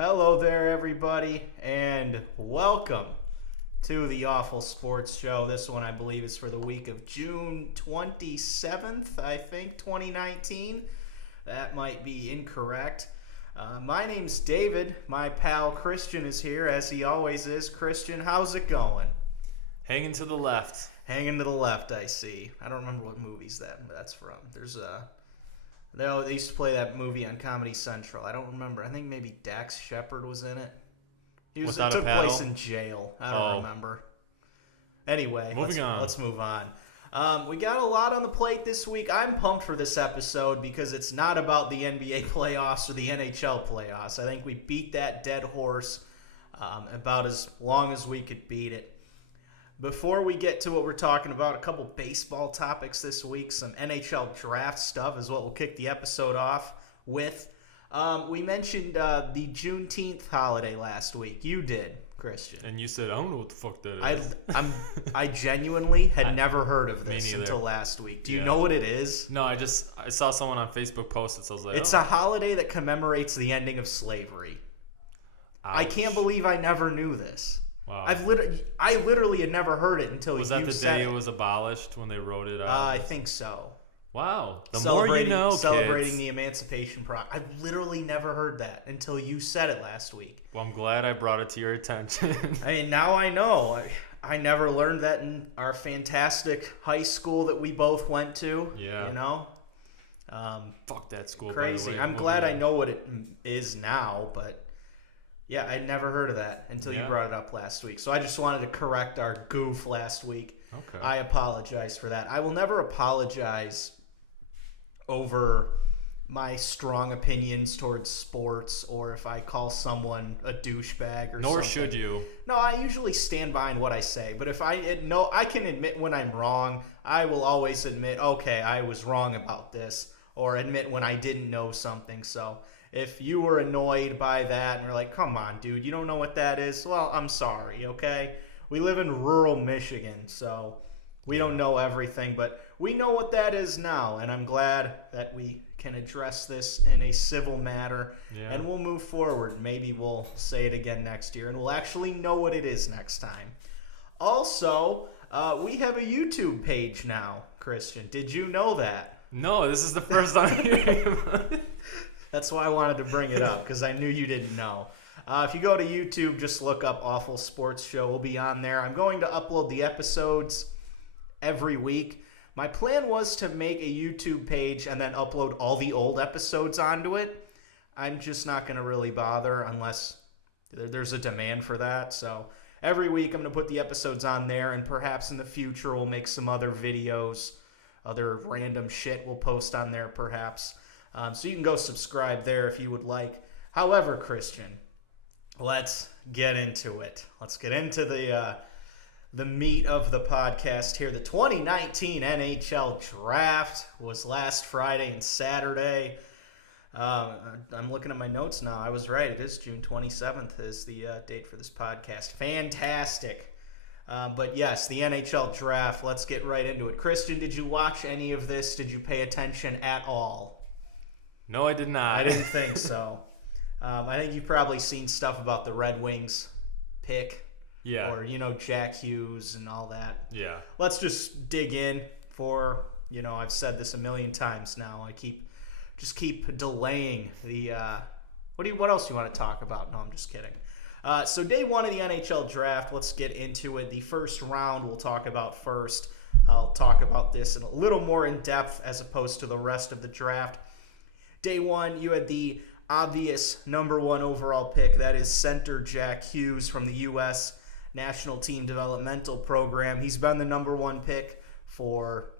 Hello there, everybody, and welcome to the Awful Sports Show. This one, I believe, is for the week of June 27th, I think, 2019. That might be incorrect. My name's David. My pal Christian is here, as he always is. Christian, how's it going? Hanging to the left. Hanging to the left, I see. I don't remember what movie's that's from. They used to play that movie on Comedy Central. I don't remember. I think maybe Dax Shepard was in it. It took place in jail. I don't remember. Anyway, let's move on. We got a lot on the plate this week. I'm pumped for this episode because it's not about the NBA playoffs or the NHL playoffs. I think we beat that dead horse about as long as we could beat it. Before we get to what we're talking about, a couple baseball topics this week. Some NHL draft stuff is what we'll kick the episode off with. We mentioned the Juneteenth holiday last week. You did, Christian. And you said, I don't know what the fuck that is. I genuinely had never heard of this until last week. Do you know what it is? No, I saw someone on Facebook post it, so I was like, It's a holiday that commemorates the ending of slavery. Ouch. I can't believe I never knew this. Wow. I literally had never heard it until you said it. Was that the day it was abolished when they wrote it out? I think so. Wow. The more you know, celebrating kids. The Emancipation Proclamation. I've literally never heard that until you said it last week. Well, I'm glad I brought it to your attention. I mean, now I know. I never learned that in our fantastic high school that we both went to. Yeah. You know? Fuck that school, crazy. by the way. I'm glad I know what it is now, but... yeah, I'd never heard of that until you brought it up last week. So I just wanted to correct our goof last week. Okay. I apologize for that. I will never apologize over my strong opinions towards sports or if I call someone a douchebag or something. Nor should you. No, I usually stand behind what I say. But if I can admit when I'm wrong. I will always admit, okay, I was wrong about this. Or admit when I didn't know something. So... if you were annoyed by that and you're like, come on, dude, you don't know what that is? Well, I'm sorry, okay? We live in rural Michigan, so we don't know everything, but we know what that is now, and I'm glad that we can address this in a civil manner, and we'll move forward. Maybe we'll say it again next year, and we'll actually know what it is next time. Also, we have a YouTube page now, Christian. Did you know that? No, this is the first time hearing about it. That's why I wanted to bring it up, because I knew you didn't know. If you go to YouTube, just look up Awful Sports Show. We'll be on there. I'm going to upload the episodes every week. My plan was to make a YouTube page and then upload all the old episodes onto it. I'm just not going to really bother unless there's a demand for that. So every week I'm going to put the episodes on there, and perhaps in the future we'll make some other videos, other random shit we'll post on there perhaps. So you can go subscribe there if you would like. However, Christian, let's get into it. Let's get into the meat of the podcast here. The 2019 NHL Draft was last Friday and Saturday. I'm looking at my notes now. I was right. It is June 27th is the date for this podcast. Fantastic. But yes, the NHL Draft. Let's get right into it. Christian, did you watch any of this? Did you pay attention at all? No, I did not. I didn't think so. I think you've probably seen stuff about the Red Wings pick. Yeah. Or, Jack Hughes and all that. Yeah. Let's just dig in for, I've said this a million times now. I keep delaying the, what else do you want to talk about? No, I'm just kidding. So day one of the NHL Draft, let's get into it. The first round we'll talk about first. I'll talk about this in a little more in depth as opposed to the rest of the draft. Day one, you had the obvious number one overall pick. That is center Jack Hughes from the U.S. National Team Developmental Program. He's been the number one pick for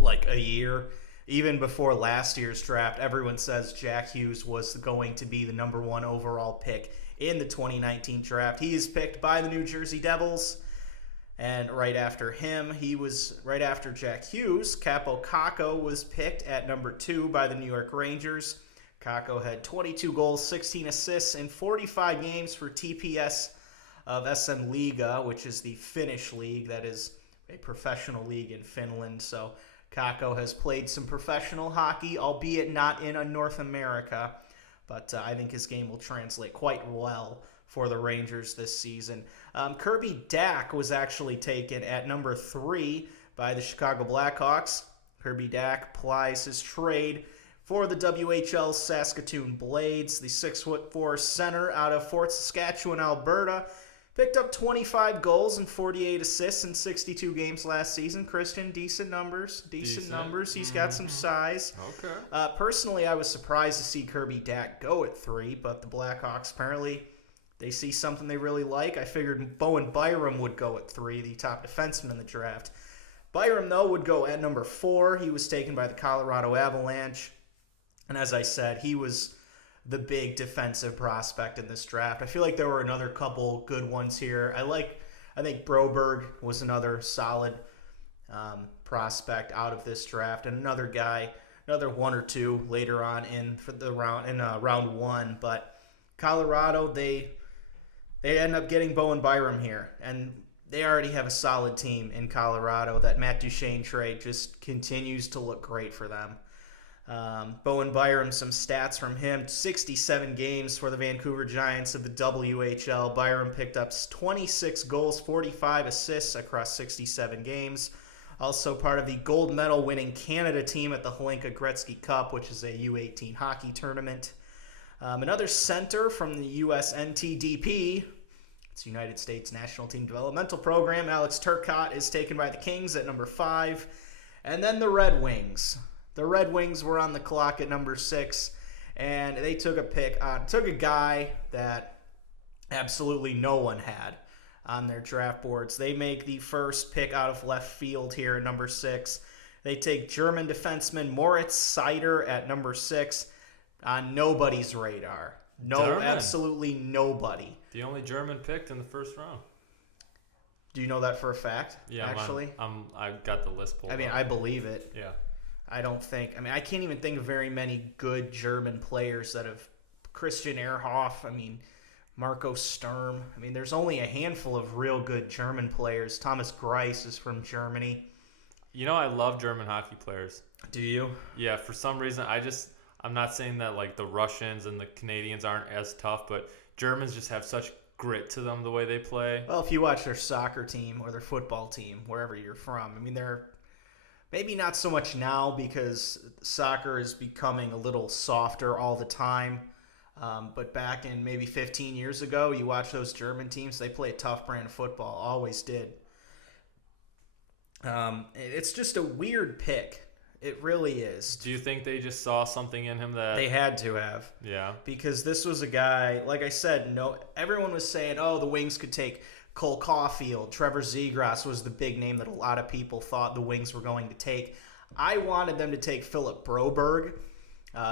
like a year. Even before last year's draft, everyone says Jack Hughes was going to be the number one overall pick in the 2019 draft. He is picked by the New Jersey Devils. And right after Jack Hughes, Kaapo Kakko was picked at number 2 by the New York Rangers. Kakko had 22 goals, 16 assists in 45 games for TPS of SM Liiga, which is the Finnish league. That is a professional league in Finland. So Kakko has played some professional hockey, albeit not in North America. but I think his game will translate quite well for the Rangers this season. Kirby Dack was actually taken at number 3 by the Chicago Blackhawks. Kirby Dack plies his trade for the WHL Saskatoon Blades. The 6'4" center out of Fort Saskatchewan, Alberta, picked up 25 goals and 48 assists in 62 games last season. Christian, decent numbers. Decent numbers. He's got some size. Okay. Personally, I was surprised to see Kirby Dack go at 3, but the Blackhawks apparently they see something they really like. I figured Bowen Byram would go at 3, the top defenseman in the draft. Byram, though, would go at number 4. He was taken by the Colorado Avalanche. And as I said, he was the big defensive prospect in this draft. I feel like there were another couple good ones here. I think Broberg was another solid prospect out of this draft, and another guy, another one or two later on in for the round 1. But Colorado, they end up getting Bowen Byram here, and they already have a solid team in Colorado. That Matt Duchene trade just continues to look great for them. Bowen Byram, some stats from him: 67 games for the Vancouver Giants of the WHL. Byram picked up 26 goals, 45 assists across 67 games. Also part of the gold medal winning Canada team at the Hlinka Gretzky Cup, which is a U18 hockey tournament. Another center from the USNTDP, it's United States National Team Developmental Program, Alex Turcotte, is taken by the Kings at number 5. And then the Red Wings. The Red Wings were on the clock at number 6, and they took a guy that absolutely no one had on their draft boards. They make the first pick out of left field here at number 6. They take German defenseman Moritz Seider at number 6 on nobody's radar. No, German. Absolutely nobody. The only German picked in the first round. Do you know that for a fact? Yeah, actually, I've got the list pulled up. I believe it. Yeah. I can't even think of very many good German players that have. Christian Ehrhoff, Marco Sturm. There's only a handful of real good German players. Thomas Greiss is from Germany. I love German hockey players. Do you? Yeah, for some reason, I'm not saying that like the Russians and the Canadians aren't as tough, but Germans just have such grit to them the way they play. Well, if you watch their soccer team or their football team, wherever you're from, they're maybe not so much now because soccer is becoming a little softer all the time. But back in maybe 15 years ago, you watch those German teams, they play a tough brand of football, always did. It's just a weird pick. It really is. Do you think they just saw something in him that... They had to have. Yeah. Because this was a guy, like I said, everyone was saying, the Wings could take Cole Caulfield. Trevor Zegras was the big name that a lot of people thought the Wings were going to take. I wanted them to take Philip Broberg,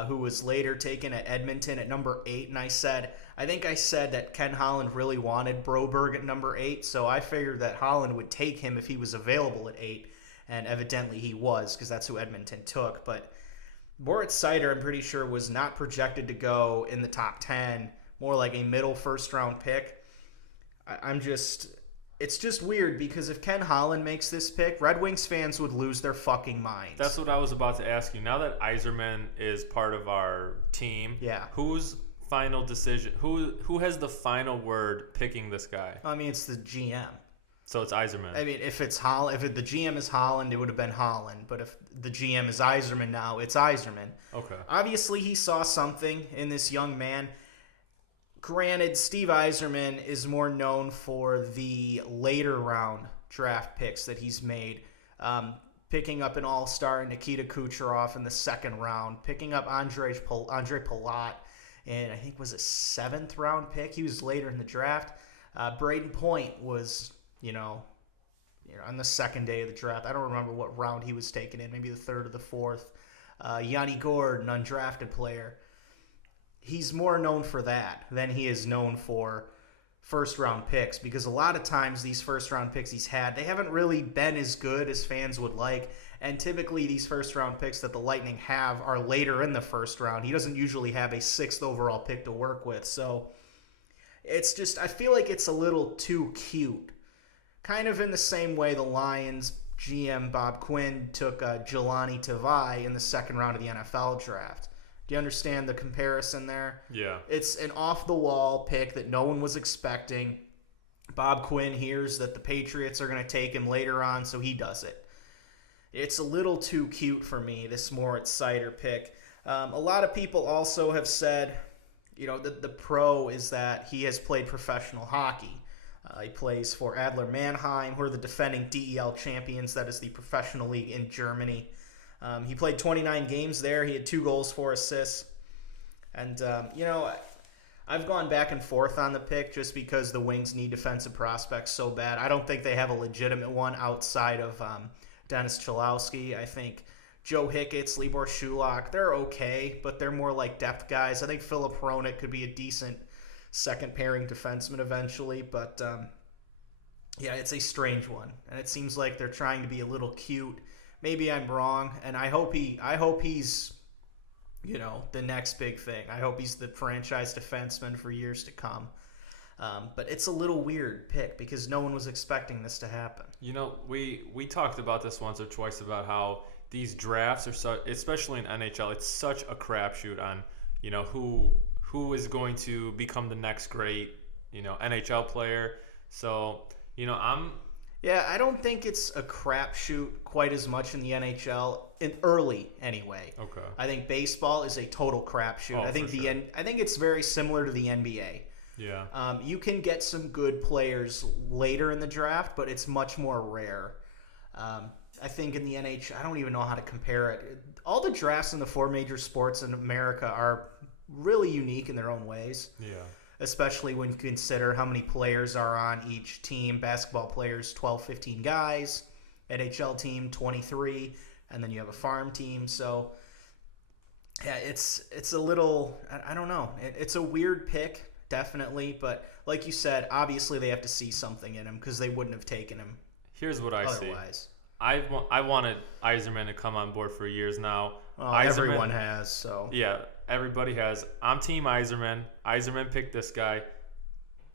who was later taken at Edmonton at number 8. And I think I said that Ken Holland really wanted Broberg at number 8. So I figured that Holland would take him if he was available at 8. And evidently he was, because that's who Edmonton took. But Moritz Seider, I'm pretty sure, was not projected to go in the top 10, more like a middle first-round pick. It's just weird, because if Ken Holland makes this pick, Red Wings fans would lose their fucking minds. That's what I was about to ask you. Now that Yzerman is part of our team, yeah, whose final decision, who has the final word picking this guy? It's the GM. So it's Yzerman. If it's Holland, the GM is Holland, it would have been Holland. But if the GM is Yzerman now, it's Yzerman. Okay. Obviously, he saw something in this young man. Granted, Steve Yzerman is more known for the later round draft picks that he's made. Picking up an all-star Nikita Kucherov in the second round. Picking up Andre Palat in, I think, was a 7th round pick. He was later in the draft. Braden Point was... on the second day of the draft. I don't remember what round he was taken in, maybe the 3rd or the 4th. Yanni Gord, an undrafted player. He's more known for that than he is known for first-round picks, because a lot of times these first-round picks he's had, they haven't really been as good as fans would like, and typically these first-round picks that the Lightning have are later in the first round. He doesn't usually have a 6th overall pick to work with, so it's just, I feel like it's a little too cute. Kind of in the same way the Lions GM Bob Quinn took Jelani Tavai in the second round of the NFL draft. Do you understand the comparison there? Yeah. It's an off-the-wall pick that no one was expecting. Bob Quinn hears that the Patriots are going to take him later on, so he does it. It's a little too cute for me, this Moritz Seider pick. A lot of people also have said, the pro is that he has played professional hockey. He plays for Adler Mannheim, who are the defending DEL champions. That is the professional league in Germany. He played 29 games there. He had 2 goals, 4 assists. And, I've gone back and forth on the pick just because the Wings need defensive prospects so bad. I don't think they have a legitimate one outside of Dennis Cholowski. I think Joe Hicketts, Libor Shulak, they're okay, but they're more like depth guys. I think Philip Hronek could be a decent second-pairing defenseman eventually, but it's a strange one. And it seems like they're trying to be a little cute. Maybe I'm wrong, and I hope he's the next big thing. I hope he's the franchise defenseman for years to come. But it's a little weird pick because no one was expecting this to happen. We talked about this once or twice about how these drafts are so, especially in NHL, it's such a crapshoot on, who is going to become the next great, NHL player. So, I don't think it's a crapshoot quite as much in the NHL, in early anyway. Okay. I think baseball is a total crapshoot. I think I think it's very similar to the NBA. Yeah. You can get some good players later in the draft, but it's much more rare. I think in the NHL, I don't even know how to compare it. All the drafts in the 4 major sports in America are really unique in their own ways. Yeah. Especially when you consider how many players are on each team. Basketball players, 12, 15 guys. NHL team, 23. And then you have a farm team. So, it's a little, I don't know. It's a weird pick, definitely. But like you said, obviously they have to see something in him because they wouldn't have taken him. Here's what I otherwise. see. I wanted Yzerman to come on board for years now. Well, everyone has, so. Yeah, everybody has. I'm Team Yzerman. Yzerman picked this guy.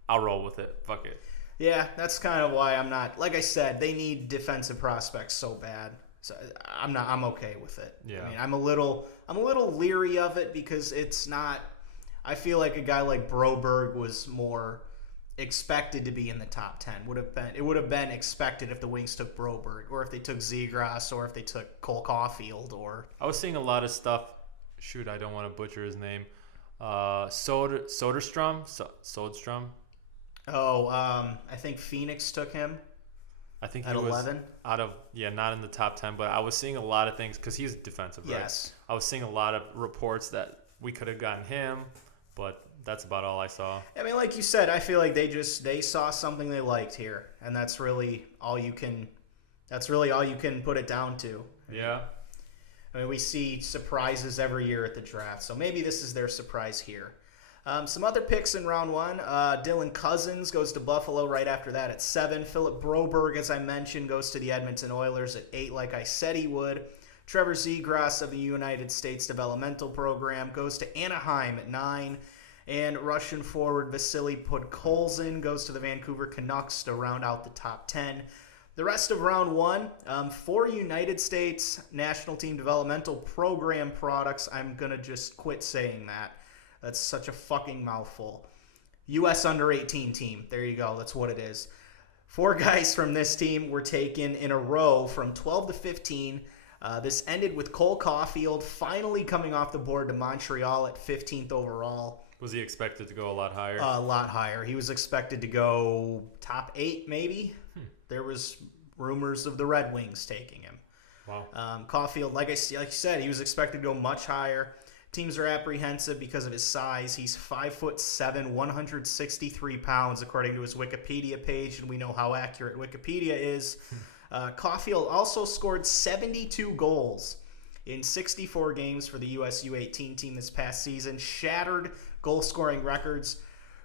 I'll roll with it. Fuck it. Yeah, that's kind of why I'm not. Like I said, they need defensive prospects so bad. So I'm okay with it. Yeah. I mean, I'm a little leery of it because it's not. I feel like a guy like Broberg was more expected to be in the top 10. It would have been expected if the Wings took Broberg, or if they took Zegras, or if they took Cole Caulfield, or. I was seeing a lot of stuff. Shoot, I don't want to butcher his name. Soderstrom. Oh, I think Phoenix took him. I think at he was 11. Not in the top 10, but I was seeing a lot of things because he's defensive, right? Yes. I was seeing a lot of reports that we could have gotten him, but that's about all I saw. I mean, like you said, I feel like they saw something they liked here, and that's really all you can put it down to. Yeah. I mean, we see surprises every year at the draft, so maybe this is their surprise here. Some other picks in round 1. Dylan Cousins goes to Buffalo right after that at 7. Philip Broberg, as I mentioned, goes to the Edmonton Oilers at 8, like I said he would. Trevor Zegras of the United States Developmental Program goes to Anaheim at 9. And Russian forward Vasily Podkolzin goes to the Vancouver Canucks to round out the top 10. The rest of round 1, 4 United States National Team Developmental Program products. I'm going to just quit saying that. That's such a fucking mouthful. U.S. Under-18 team. There you go. That's what it is. 4 guys from this team were taken in a row from 12 to 15. This ended with Cole Caulfield finally coming off the board to Montreal at 15th overall. Was he expected to go a lot higher? A lot higher. He was expected to go top 8, maybe. There was rumors of the Red Wings taking him. Wow. Caulfield, like you said, he was expected to go much higher. Teams are apprehensive because of his size. He's 5'7", 163 pounds, according to his Wikipedia page, and we know how accurate Wikipedia is. Caulfield also scored 72 goals in 64 games for the U.S. U18 team this past season, shattered goal-scoring records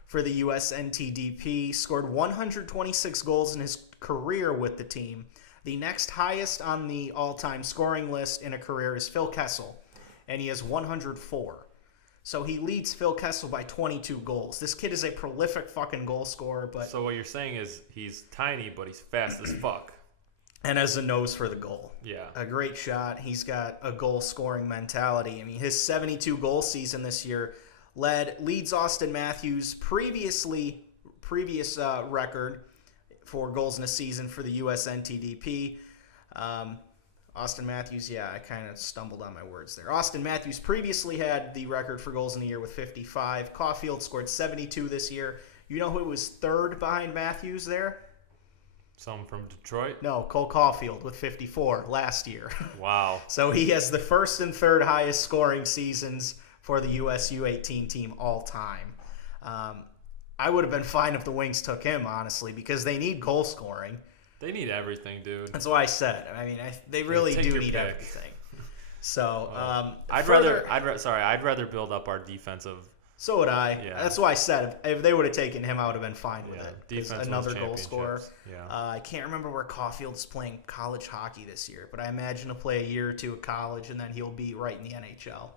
for the U.S. NTDP, scored 126 goals in his career with the team. The next highest on the all-time scoring list in a career is Phil Kessel, and he has 104. So he leads Phil Kessel by 22 goals. This kid is a prolific fucking goal scorer. But so what you're saying is he's tiny, but he's fast as fuck. and has a nose for the goal. Yeah. A great shot. He's got a goal-scoring mentality. I mean, his 72-goal season this year leads Austin Matthews' previous record for goals in a season for the U.S. NTDP. Austin Matthews, I kind of stumbled on my words there. Austin Matthews previously had the record for goals in a year with 55. Caulfield scored 72 this year. You know who was third behind Matthews there? Someone from Detroit? No, Cole Caulfield with 54 last year. Wow. So he has the first and third highest scoring seasons for the U.S. U18 team all time. I would have been fine if the Wings took him, honestly, because they need goal scoring. They need everything, dude. That's why I said. I mean, they really Take do your need pick. everything. So I'd rather build up our defensive. So would I. Yeah. That's why I said if they would have taken him, I would have been fine with it. Defense Another wins goal scorer. championships. Yeah. I can't remember where Caulfield is playing college hockey this year, but I imagine he'll play a year or two at college, and then he'll be right in the NHL.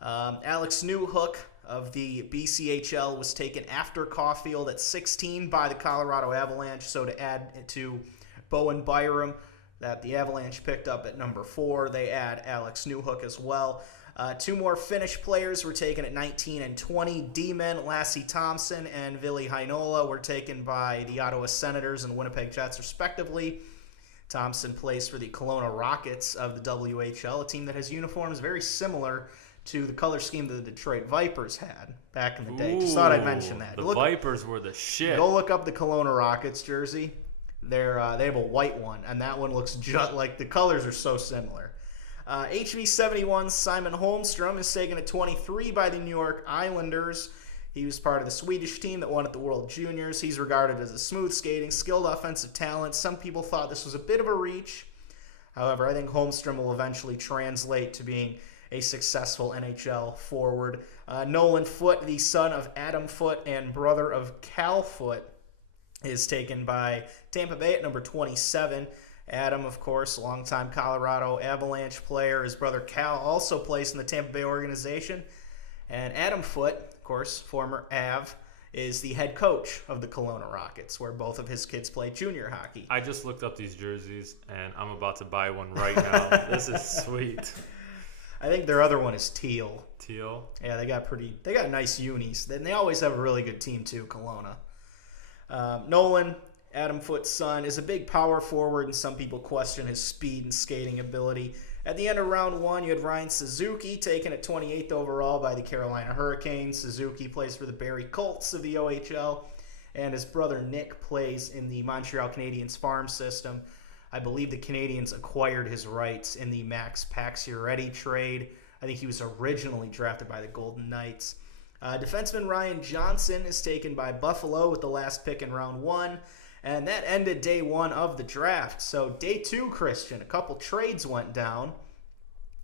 Alex Newhook of the BCHL was taken after Caulfield at 16 by the Colorado Avalanche, so to add to Bowen Byram that the Avalanche picked up at number 4, they add Alex Newhook as well. Two more Finnish players were taken at 19 and 20. D-men Lassie Thompson and Ville Heinola were taken by the Ottawa Senators and Winnipeg Jets, respectively. Thompson plays for the Kelowna Rockets of the WHL, a team that has uniforms very similar to the color scheme that the Detroit Vipers had back in the day. Just thought I'd mention that. The Vipers were the shit. Go look up the Kelowna Rockets jersey. They have a white one, and that one looks just like the colors are so similar. HV71 Simon Holmstrom is taken at 23 by the New York Islanders. He was part of the Swedish team that won at the World Juniors. He's regarded as a smooth skating, skilled offensive talent. Some people thought this was a bit of a reach. However, I think Holmstrom will eventually translate to being a successful NHL forward. Nolan Foote, the son of Adam Foote and brother of Cal Foote, is taken by Tampa Bay at number 27. Adam, of course, longtime Colorado Avalanche player. His brother Cal also plays in the Tampa Bay organization. And Adam Foote, of course, former Av, is the head coach of the Kelowna Rockets, where both of his kids play junior hockey. I just looked up these jerseys, and I'm about to buy one right now. This is sweet. I think their other one is teal. Teal? Yeah, they got nice unis. And they always have a really good team, too, Kelowna. Nolan, Adam Foote's son, is a big power forward, and some people question his speed and skating ability. At the end of round 1, you had Ryan Suzuki taken at 28th overall by the Carolina Hurricanes. Suzuki plays for the Barrie Colts of the OHL, and his brother Nick plays in the Montreal Canadiens farm system. I believe the Canadiens acquired his rights in the Max Pacioretty trade. I think he was originally drafted by the Golden Knights. Defenseman Ryan Johnson is taken by Buffalo with the last pick in round 1. And that ended day 1 of the draft. So day 2, Christian, a couple trades went down,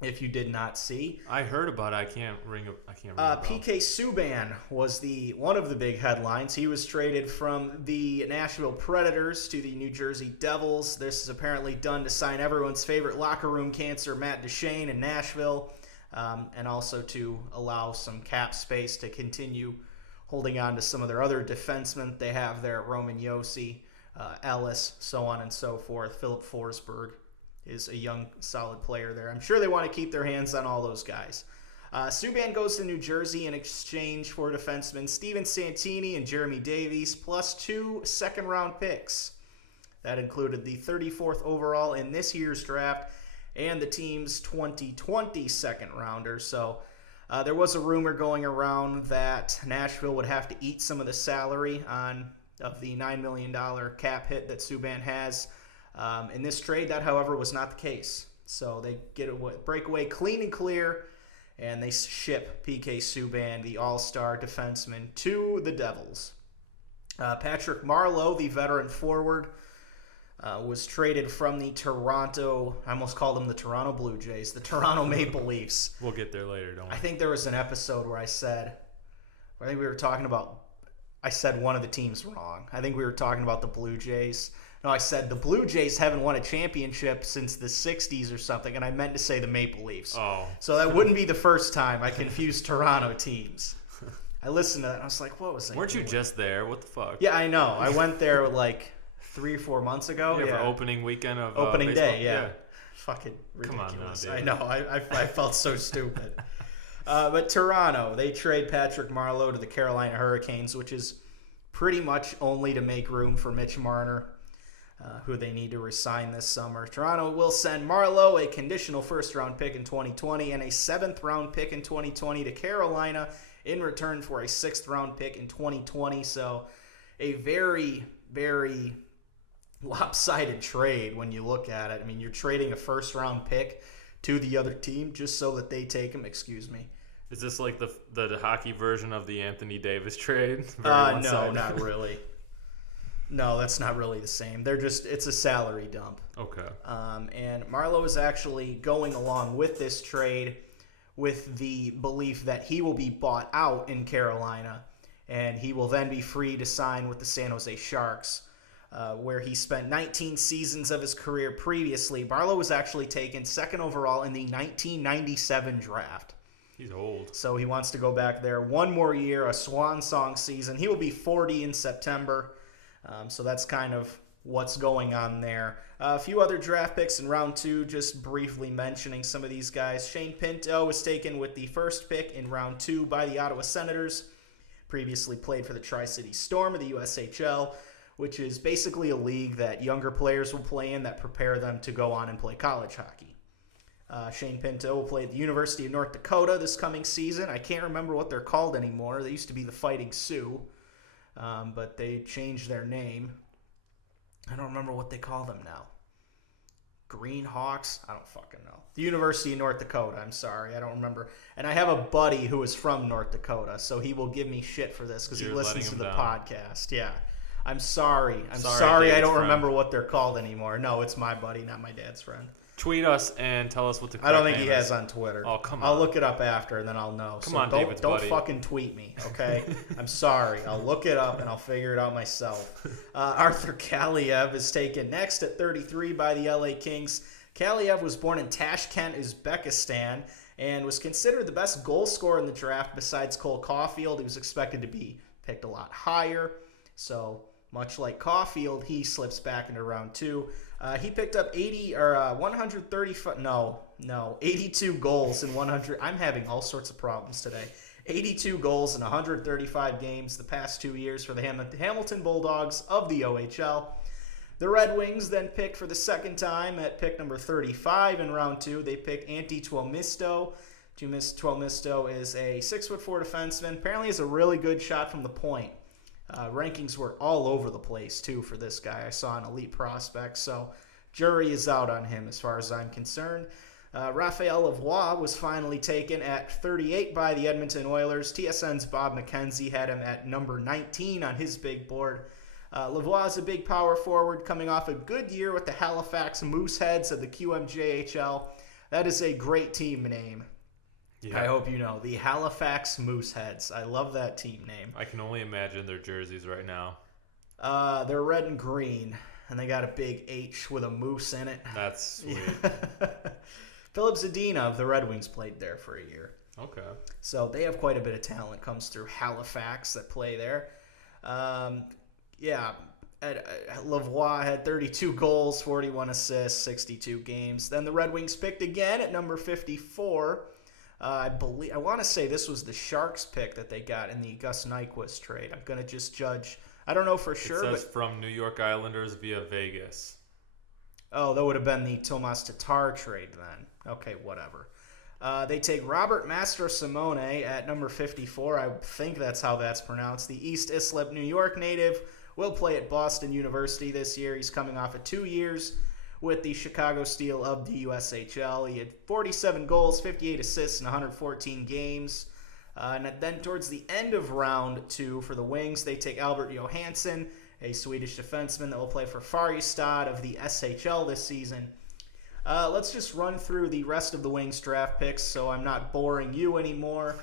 if you did not see. I heard about it. I can't ring a bell. PK Subban was one of the big headlines. He was traded from the Nashville Predators to the New Jersey Devils. This is apparently done to sign everyone's favorite locker room cancer, Matt Duchene, in Nashville, and also to allow some cap space to continue holding on to some of their other defensemen they have there, Roman Josi, Ellis, so on and so forth. Philip Forsberg is a young, solid player there. I'm sure they want to keep their hands on all those guys. Subban goes to New Jersey in exchange for defensemen Steven Santini and Jeremy Davies, plus 2 second-round picks. That included the 34th overall in this year's draft and the team's 2020 second-rounder. So there was a rumor going around that Nashville would have to eat some of the salary of the $9 million cap hit that Subban has. In this trade, that, however, was not the case. So they get a breakaway clean and clear, and they ship PK Subban, the all-star defenseman, to the Devils. Patrick Marleau, the veteran forward, was traded from the Toronto, I almost called them the Toronto Blue Jays, the Toronto Maple Leafs. We'll get there later, don't we? I think there was an episode where I said we were talking about, I said one of the teams wrong. I think we were talking about the Blue Jays. No, I said the Blue Jays haven't won a championship since the 60s or something, and I meant to say the Maple Leafs. Oh. So that wouldn't be the first time I confused Toronto teams. I listened to that, and I was like, what was I Weren't doing? you just there? What the fuck? Yeah, I know. I went there like 3 or 4 months ago. For opening weekend of opening baseball. day. Yeah. Fucking ridiculous. Come on now, dude. I know. I felt so stupid. But Toronto, they trade Patrick Marleau to the Carolina Hurricanes, which is pretty much only to make room for Mitch Marner, who they need to resign this summer. Toronto will send Marleau a conditional first-round pick in 2020 and a 7th-round pick in 2020 to Carolina in return for a 6th-round pick in 2020. So a very, very lopsided trade when you look at it. I mean, you're trading a first-round pick to the other team just so that they take him. Excuse me. Is this like the hockey version of the Anthony Davis trade? No, not really. No, that's not really the same. It's a salary dump. Okay. And Marleau is actually going along with this trade with the belief that he will be bought out in Carolina, and he will then be free to sign with the San Jose Sharks, where he spent 19 seasons of his career previously. Marleau was actually taken 2nd overall in the 1997 draft. He's old. So he wants to go back there. 1 more year, a swan song season. He will be 40 in September. So that's kind of what's going on there. A few other draft picks in round 2, just briefly mentioning some of these guys. Shane Pinto was taken with the 1st pick in round 2 by the Ottawa Senators. Previously played for the Tri-City Storm of the USHL, which is basically a league that younger players will play in that prepare them to go on and play college hockey. Shane Pinto will play at the University of North Dakota this coming season. I can't remember what they're called anymore. They used to be the Fighting Sioux, but they changed their name. I don't remember what they call them now. Green Hawks? I don't fucking know. The University of North Dakota, I'm sorry. I don't remember. And I have a buddy who is from North Dakota, so he will give me shit for this because he listens to the podcast. Yeah. I'm sorry. I'm sorry I don't remember what they're called anymore. No, it's my buddy, not my dad's friend. Tweet us and tell us what the correct I don't think name he is. has on Twitter. Oh, come on. I'll look it up after, and then I'll know. Come on, David's buddy. Don't fucking tweet me, okay? I'm sorry. I'll look it up, and I'll figure it out myself. Arthur Kaliev is taken next at 33 by the LA Kings. Kaliev was born in Tashkent, Uzbekistan, and was considered the best goal scorer in the draft besides Cole Caulfield. He was expected to be picked a lot higher, so much like Caulfield, he slips back into round 2. He picked up 82 goals in 100. I'm having all sorts of problems today. 82 goals in 135 games the past 2 years for the Hamilton Bulldogs of the OHL. The Red Wings then picked for the 2nd time at pick number 35 in round 2. They picked Antti Tuomisto. Tuomisto is a 6'4" defenseman. Apparently has a really good shot from the point. Rankings were all over the place, too, for this guy. I saw an elite prospect, so jury is out on him as far as I'm concerned. Raphael Lavoie was finally taken at 38 by the Edmonton Oilers. TSN's Bob McKenzie had him at number 19 on his big board. Lavoie is a big power forward coming off a good year with the Halifax Mooseheads of the QMJHL. That is a great team name. Yeah. I hope you know. The Halifax Mooseheads. I love that team name. I can only imagine their jerseys right now. They're red and green, and they got a big H with a moose in it. That's sweet. Philip Zadina of the Red Wings played there for a year. Okay. So they have quite a bit of talent comes through Halifax that play there. Lavoie had 32 goals, 41 assists, 62 games. Then the Red Wings picked again at number 54. I want to say this was the Sharks pick that they got in the Gus Nyquist trade. I'm going to just judge. I don't know for sure. It says from New York Islanders via Vegas. Oh, that would have been the Tomas Tatar trade then. Okay, whatever. They take Robert Mastrosimone at number 54. I think that's how that's pronounced. The East Islip, New York native will play at Boston University this year. He's coming off of 2 years with the Chicago Steel of the USHL. He had 47 goals, 58 assists in 114 games. And then towards the end of round 2 for the Wings, they take Albert Johansson, a Swedish defenseman that will play for Färjestad of the SHL this season. Let's just run through the rest of the Wings draft picks so I'm not boring you anymore.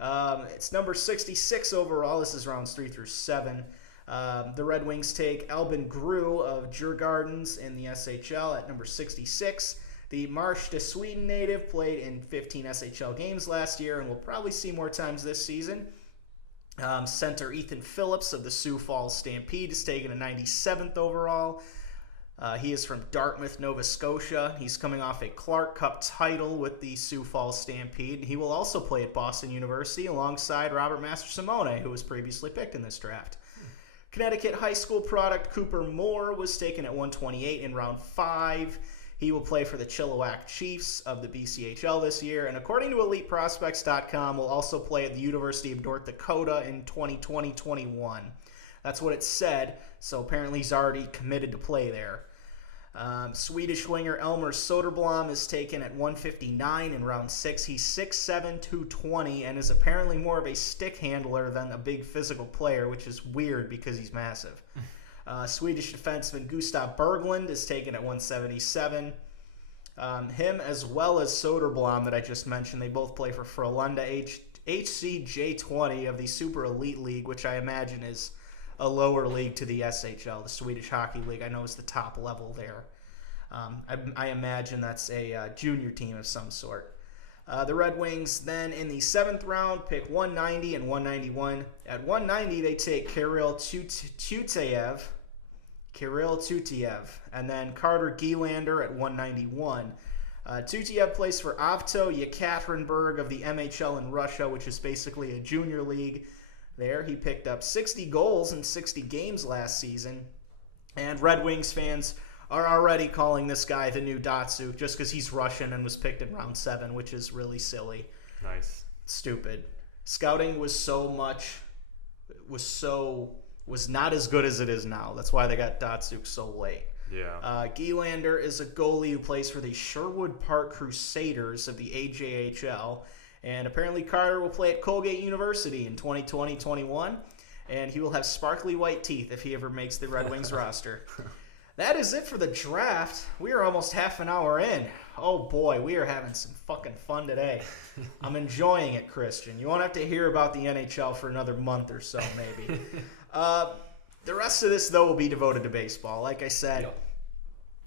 It's number 66 overall. This is rounds 3 through 7. The Red Wings take Albin Grew of Djurgårdens in the SHL at number 66. The Marsh to Sweden native played in 15 SHL games last year and will probably see more times this season. Center Ethan Phillips of the Sioux Falls Stampede is taken at 97th overall. He is from Dartmouth, Nova Scotia. He's coming off a Clark Cup title with the Sioux Falls Stampede. He will also play at Boston University alongside Robert Master-Simone, who was previously picked in this draft. Connecticut high school product Cooper Moore was taken at 128 in round 5. He will play for the Chilliwack Chiefs of the BCHL this year, and according to EliteProspects.com, will also play at the University of North Dakota in 2020-21. That's what it said, so apparently he's already committed to play there. Swedish winger Elmer Soderblom is taken at 159 in round 6. He's 6'7", 220, and is apparently more of a stick handler than a big physical player, which is weird because he's massive. Swedish defenseman Gustav Berglund is taken at 177. Him as well as Soderblom that I just mentioned, they both play for Frölunda HCJ20 of the Super Elite League, which I imagine is a lower league to the SHL, the Swedish Hockey League. I know is the top level there. I imagine that's a junior team of some sort. The Red Wings then in the 7th round pick 190 and 191. At 190 they take Kirill Tutiev, and then Carter Gielander at 191. Tutiev plays for Avto Yekaterinburg of the MHL in Russia, which is basically a junior league. There, he picked up 60 goals in 60 games last season, and Red Wings fans are already calling this guy the new Datsuk just because he's Russian and was picked in round 7, which is really silly. Nice. Stupid. Scouting was not as good as it is now. That's why they got Datsuk so late. Yeah. Gielander is a goalie who plays for the Sherwood Park Crusaders of the AJHL. And apparently Carter will play at Colgate University in 2020-21, and he will have sparkly white teeth if he ever makes the Red Wings roster. That is it for the draft. We are almost half an hour in. Oh boy, we are having some fucking fun today. I'm enjoying it, Christian. You won't have to hear about the NHL for another month or so, maybe. The rest of this, though, will be devoted to baseball. Like I said,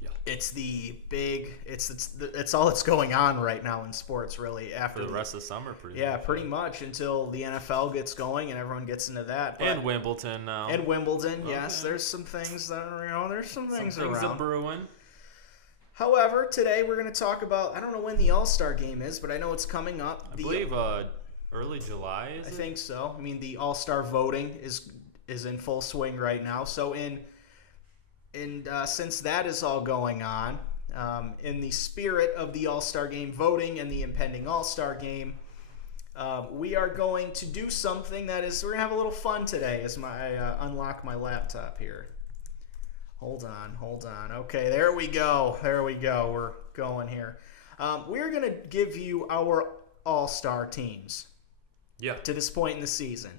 Yep. it's the big. It's all that's going on right now in sports, really. After the rest of summer, pretty much until the NFL gets going and everyone gets into that. But, and Wimbledon now. And Wimbledon, yes. There's some things that are, there's some things around. Are brewing. However, today we're going to talk about. I don't know when the All-Star game is, but I know it's coming up. I believe early July. I think so. I mean, the All-Star voting is in full swing right now. So since that is all going on, in the spirit of the All-Star Game voting and the impending All-Star Game, we are going to do something we're going to have a little fun today as I unlock my laptop here. Hold on. Okay, there we go. We're going here. We're going to give you our All-Star teams to this point in the season.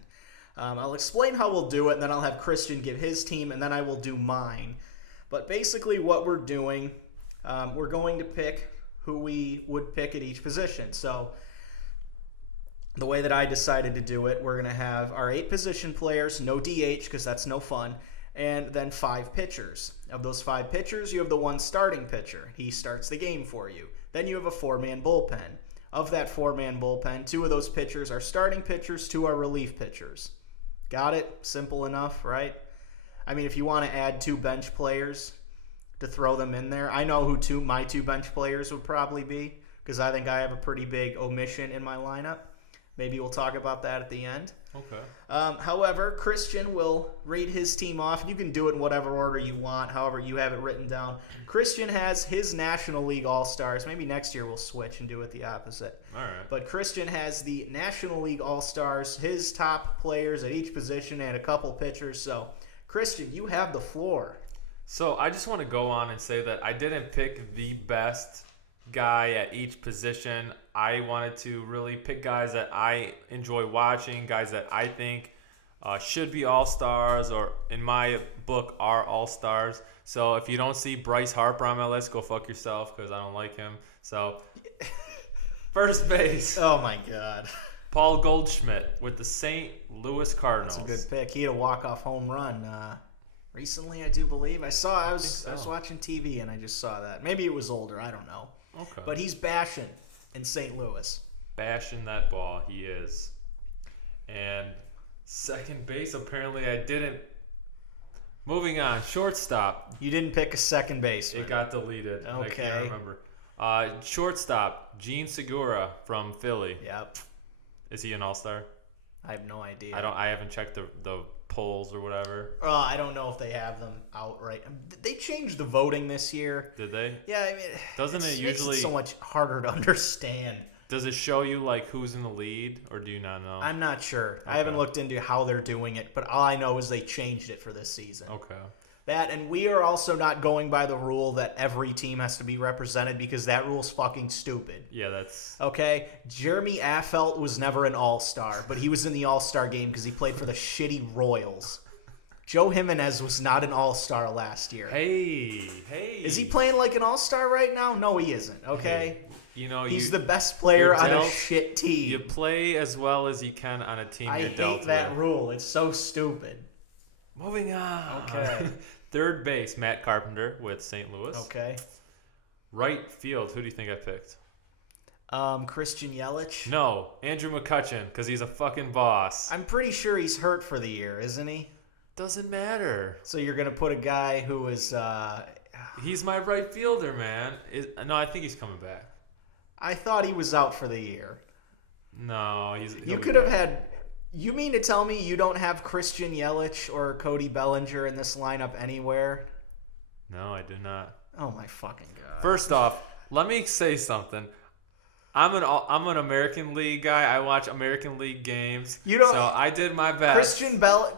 I'll explain how we'll do it, and then I'll have Christian give his team, and then I will do mine. But basically what we're doing, we're going to pick who we would pick at each position. So the way that I decided to do it, we're going to have our 8 position players, no DH because that's no fun, and then 5 pitchers. Of those 5 pitchers, you have the one starting pitcher. He starts the game for you. Then you have a 4-man bullpen. Of that 4-man bullpen, 2 of those pitchers are starting pitchers, 2 are relief pitchers. Got it? Simple enough, right? I mean, if you want to add 2 bench players to throw them in there, I know who my 2 bench players would probably be because I think I have a pretty big omission in my lineup. Maybe we'll talk about that at the end. Okay. However, Christian will read his team off. You can do it in whatever order you want, however you have it written down. Christian has his National League All-Stars. Maybe next year we'll switch and do it the opposite. All right. But Christian has the National League All-Stars, his top players at each position, and a couple pitchers. So, Christian, you have the floor. So, I just want to go on and say that I didn't pick the best guy at each position. I wanted to really pick guys that I enjoy watching, guys that I think should be all-stars, or in my book are all-stars. So if you don't see Bryce Harper on my list, go fuck yourself because I don't like him. So first base. Oh my God. Paul Goldschmidt with the St. Louis Cardinals. That's a good pick. He had a walk-off home run recently, I do believe. I was watching TV and I just saw that. Maybe it was older. I don't know. Okay. But he's bashing in St. Louis. Bashing that ball, he is. And Second base, apparently I didn't. Moving on, shortstop. You didn't pick a second baseman. It got deleted. I Okay. can't remember. Shortstop, Gene Segura from Philly. Yep. Is he an all-star? I have no idea. I haven't checked the polls or whatever. I don't know if they have them outright. They changed the voting this year. Did they? Yeah, I mean, Doesn't it makes usually so much harder to understand? Does it show you like who's in the lead, or do you not know? I'm not sure. Okay. I haven't looked into how they're doing it, but all I know is they changed it for this season. Okay. That, and we are also not going by the rule that every team has to be represented because that rule's fucking stupid. Yeah, that's Okay? Jeremy Affeldt was never an all-star, but he was in the all-star game because he played for the shitty Royals. Joe Jimenez was not an all-star last year. hey. Is he playing like an all-star right now? No, he isn't, okay? Hey, you know, He's the best player on a dealt- shit team. You play as well as you can on a team I you're dealt hate that with. rule. It's so stupid. Moving on. Okay. Third base, Matt Carpenter with St. Louis. Okay. Right field, who do you think I picked? Christian Yelich. No, Andrew McCutcheon, because he's a fucking boss. I'm pretty sure he's hurt for the year, isn't he? Doesn't matter. So you're going to put a guy who is... He's my right fielder, man. No, I think he's coming back. I thought he was out for the year. No, You could have had... You mean to tell me you don't have Christian Yelich or Cody Bellinger in this lineup anywhere? No, I do not. Oh my fucking god. First off, let me say something. I'm an American League guy. I watch American League games. You don't- So I did my best.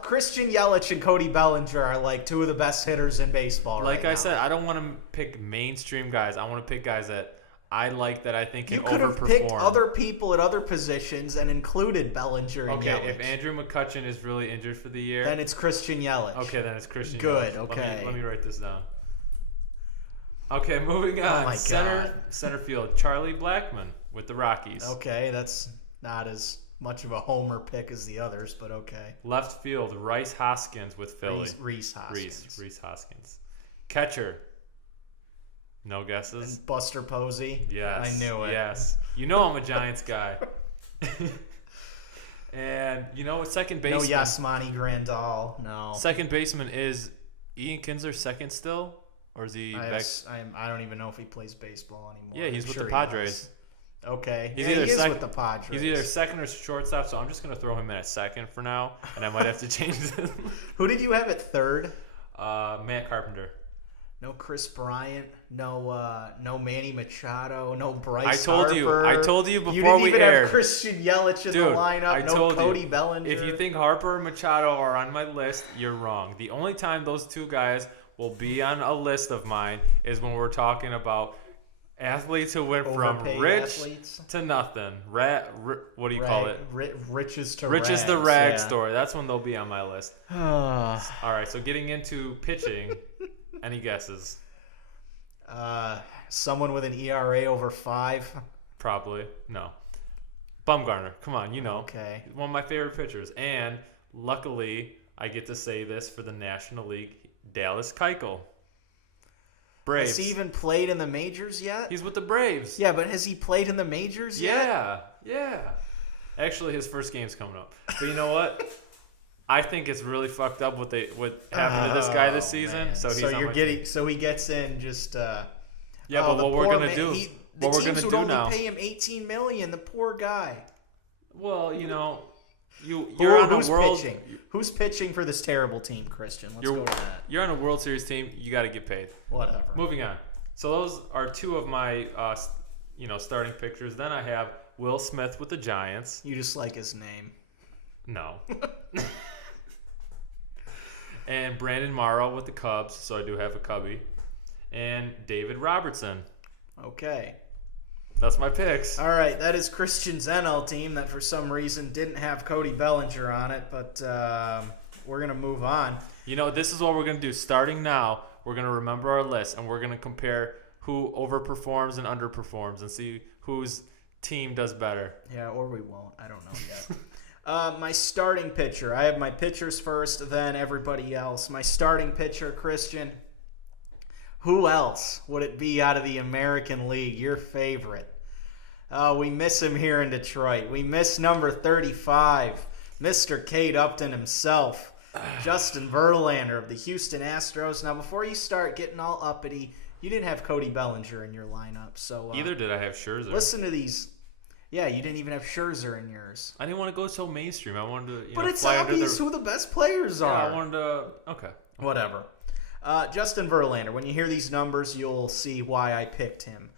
Christian Yelich and Cody Bellinger are like two of the best hitters in baseball Like right I now. said, I don't want to pick mainstream guys. I want to pick guys that I like, that I think can You could have overperform. picked other people at other positions and included Bellinger and Okay, Yelich. if Andrew McCutcheon is really injured for the year, Then it's Christian Yelich. okay, then it's Christian. Good, Yelich. okay. Let me write this down. Okay, moving on. Oh my Center field, Charlie Blackmon with the Rockies. Okay, that's not as much of a homer pick as the others, but okay. Left field, Rice Hoskins with Philly. Reese Hoskins. Reese Hoskins. Catcher. No guesses? And Buster Posey. Yes. I knew it. Yes. You know I'm a Giants guy. And you know what? Second baseman. No Yasmani Grandal. No. Second baseman is Ian Kinsler second still, or is he back? I don't even know if he plays baseball anymore. Yeah, he's I'm with sure the he Padres. does. Okay. He's Yeah, either he is sec- with the Padres. He's either second or shortstop, so I'm just gonna throw him in at second for now, and I might have to change this. Who did you have at third? Matt Carpenter. No Chris Bryant. No Manny Machado. No Bryce I told you before You didn't we even aired. have Christian Yelich in Dude, the lineup. I No told Cody you. Bellinger. If you think Harper and Machado are on my list, you're wrong. The only time those two guys will be on a list of mine is when we're talking about athletes who went from Overpaid rich athletes? to nothing. What do you call it? Riches to Rich rags. is the rag yeah. story. That's when they'll be on my list. All right, so getting into pitching, any guesses? Someone with an ERA over 5. Probably. No. Bumgarner. Come on, you know. Okay. One of my favorite pitchers. And luckily, I get to say this for the National League, Dallas Keuchel. Braves. Has he even played in the majors yet? He's with the Braves. Yeah, but has he played in the majors yet? Yeah. Actually, his first game's coming up. But you know what? I think it's really fucked up what happened to this guy this season. Man. So he's on my team. So he gets in just. Yeah, but the what we're poor gonna man, do? The What we're teams gonna would do only now? pay him $18 million. The poor guy. Well, you know, you're on Who's a world. pitching? Who's pitching for this terrible team, Christian? Let's You're, go to that. you're on a World Series team. You got to get paid. Whatever. Moving on. So those are two of my, starting pictures. Then I have Will Smith with the Giants. You just like his name. No. And Brandon Morrow with the Cubs. So I do have a Cubby. And David Robertson. Okay. That's my picks. All right, that is Christian's NL team that for some reason didn't have Cody Bellinger on it, but we're going to move on. You know, this is what we're going to do. Starting now, we're going to remember our list, and we're going to compare who overperforms and underperforms and see whose team does better. Yeah, or we won't. I don't know yet. My starting pitcher. I have my pitchers first, then everybody else. My starting pitcher, Christian. Who else would it be out of the American League? Your favorite. We miss him here in Detroit. We miss number 35, Mr. Kate Upton himself, Justin Verlander of the Houston Astros. Now, before you start getting all uppity, you didn't have Cody Bellinger in your lineup. So Either did I have Scherzer. Listen to these. Yeah, you didn't even have Scherzer in yours. I didn't want to go so mainstream. I wanted to, but it's obvious who the best players are. I wanted to. Okay. Whatever. Justin Verlander. When you hear these numbers, you'll see why I picked him.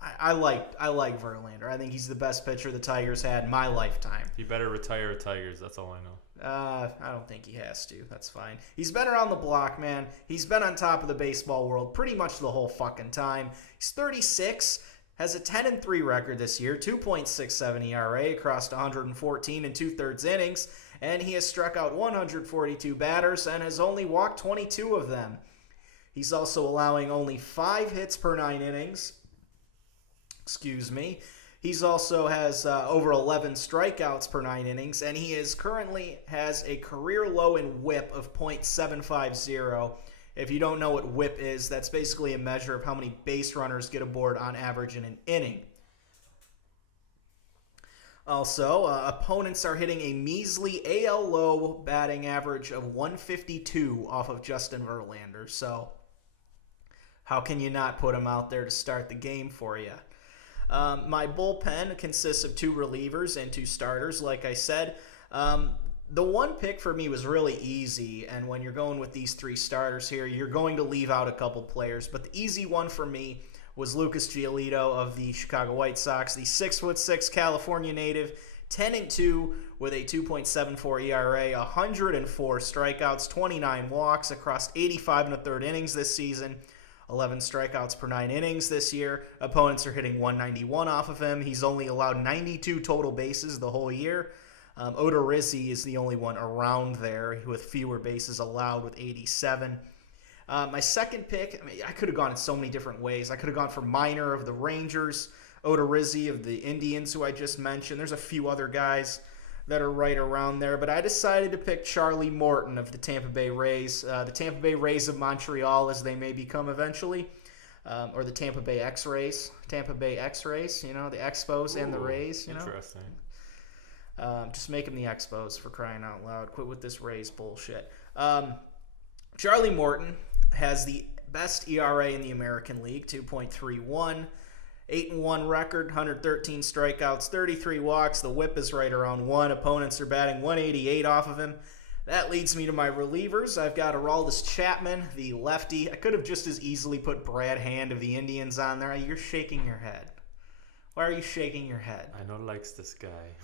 I like Verlander. I think he's the best pitcher the Tigers had in my lifetime. He better retire Tigers. That's all I know. I don't think he has to. That's fine. He's been around the block, man. He's been on top of the baseball world pretty much the whole fucking time. He's 36, has a 10-3 record this year, 2.67 ERA across 114 and 2/3 innings, and he has struck out 142 batters and has only walked 22 of them. He's also allowing only 5 hits per 9 innings. Excuse me. He's also has over 11 strikeouts per 9 innings, and he is currently has a career low in WHIP of .750. If you don't know what WHIP is, that's basically a measure of how many base runners get aboard on average in an inning. Also, opponents are hitting a measly AL low batting average of 152 off of Justin Verlander. So, how can you not put him out there to start the game for you? My bullpen consists of 2 relievers and 2 starters, like I said. The one pick for me was really easy, and when you're going with these 3 starters here, you're going to leave out a couple players. But the easy one for me was Lucas Giolito of the Chicago White Sox, the 6'6" California native, 10-2 with a 2.74 ERA, 104 strikeouts, 29 walks across 85 1/3 innings this season. 11 strikeouts per 9 innings this year. Opponents are hitting 191 off of him. He's only allowed 92 total bases the whole year. Odorizzi is the only one around there with fewer bases allowed with 87. My second pick, I could have gone in so many different ways. I could have gone for Minor of the Rangers, Odorizzi of the Indians, who I just mentioned. There's a few other guys that are right around there, but I decided to pick Charlie Morton of the Tampa Bay Rays, the Tampa Bay Rays of Montreal, as they may become eventually, or the Tampa Bay X-Rays, the Expos and the Rays, Interesting. Just make them the Expos, for crying out loud. Quit with this Rays bullshit. Charlie Morton has the best ERA in the American League, 2.31. 8-1 record, 113 strikeouts, 33 walks. The WHIP is right around 1. Opponents are batting 188 off of him. That leads me to my relievers. I've got Aroldis Chapman, the lefty. I could have just as easily put Brad Hand of the Indians on there. You're shaking your head. Why are you shaking your head? I know likes this guy.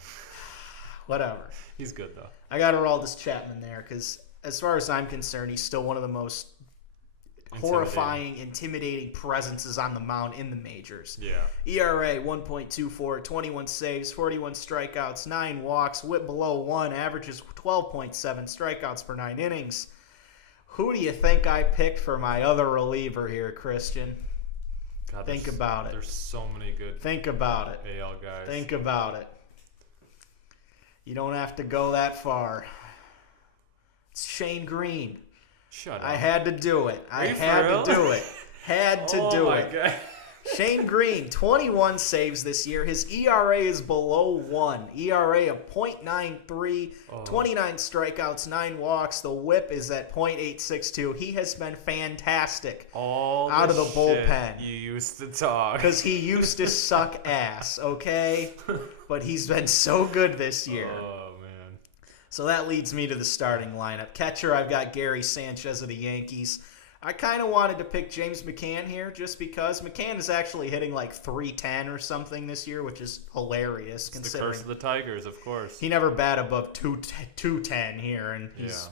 Whatever. He's good, though. I got Aroldis Chapman there because, as far as I'm concerned, he's still one of the most horrifying, intimidating presences on the mound in the majors. Yeah. ERA 1.24, 21 saves, 41 strikeouts, 9 walks, WHIP below 1, averages 12.7 strikeouts per 9 innings. Who do you think I picked for my other reliever here, Christian? God, Think about it. There's so many good Think about it. AL guys. Think about it. You don't have to go that far. It's Shane Green. Shut up. I had to do it. Are you for real? Had to do it. God. Shane Green, 21 saves this year. His ERA is below 1. ERA of .93, 29 strikeouts, 9 walks. The WHIP is at .862. He has been fantastic out of the bullpen. You used to talk. Because he used to suck ass, okay? But he's been so good this year. Oh, man. So that leads me to the starting lineup. Catcher, I've got Gary Sanchez of the Yankees. I kind of wanted to pick James McCann here just because McCann is actually hitting like .310 or something this year, which is hilarious. It's the curse of the Tigers, of course. He never bat above 210 here, and he's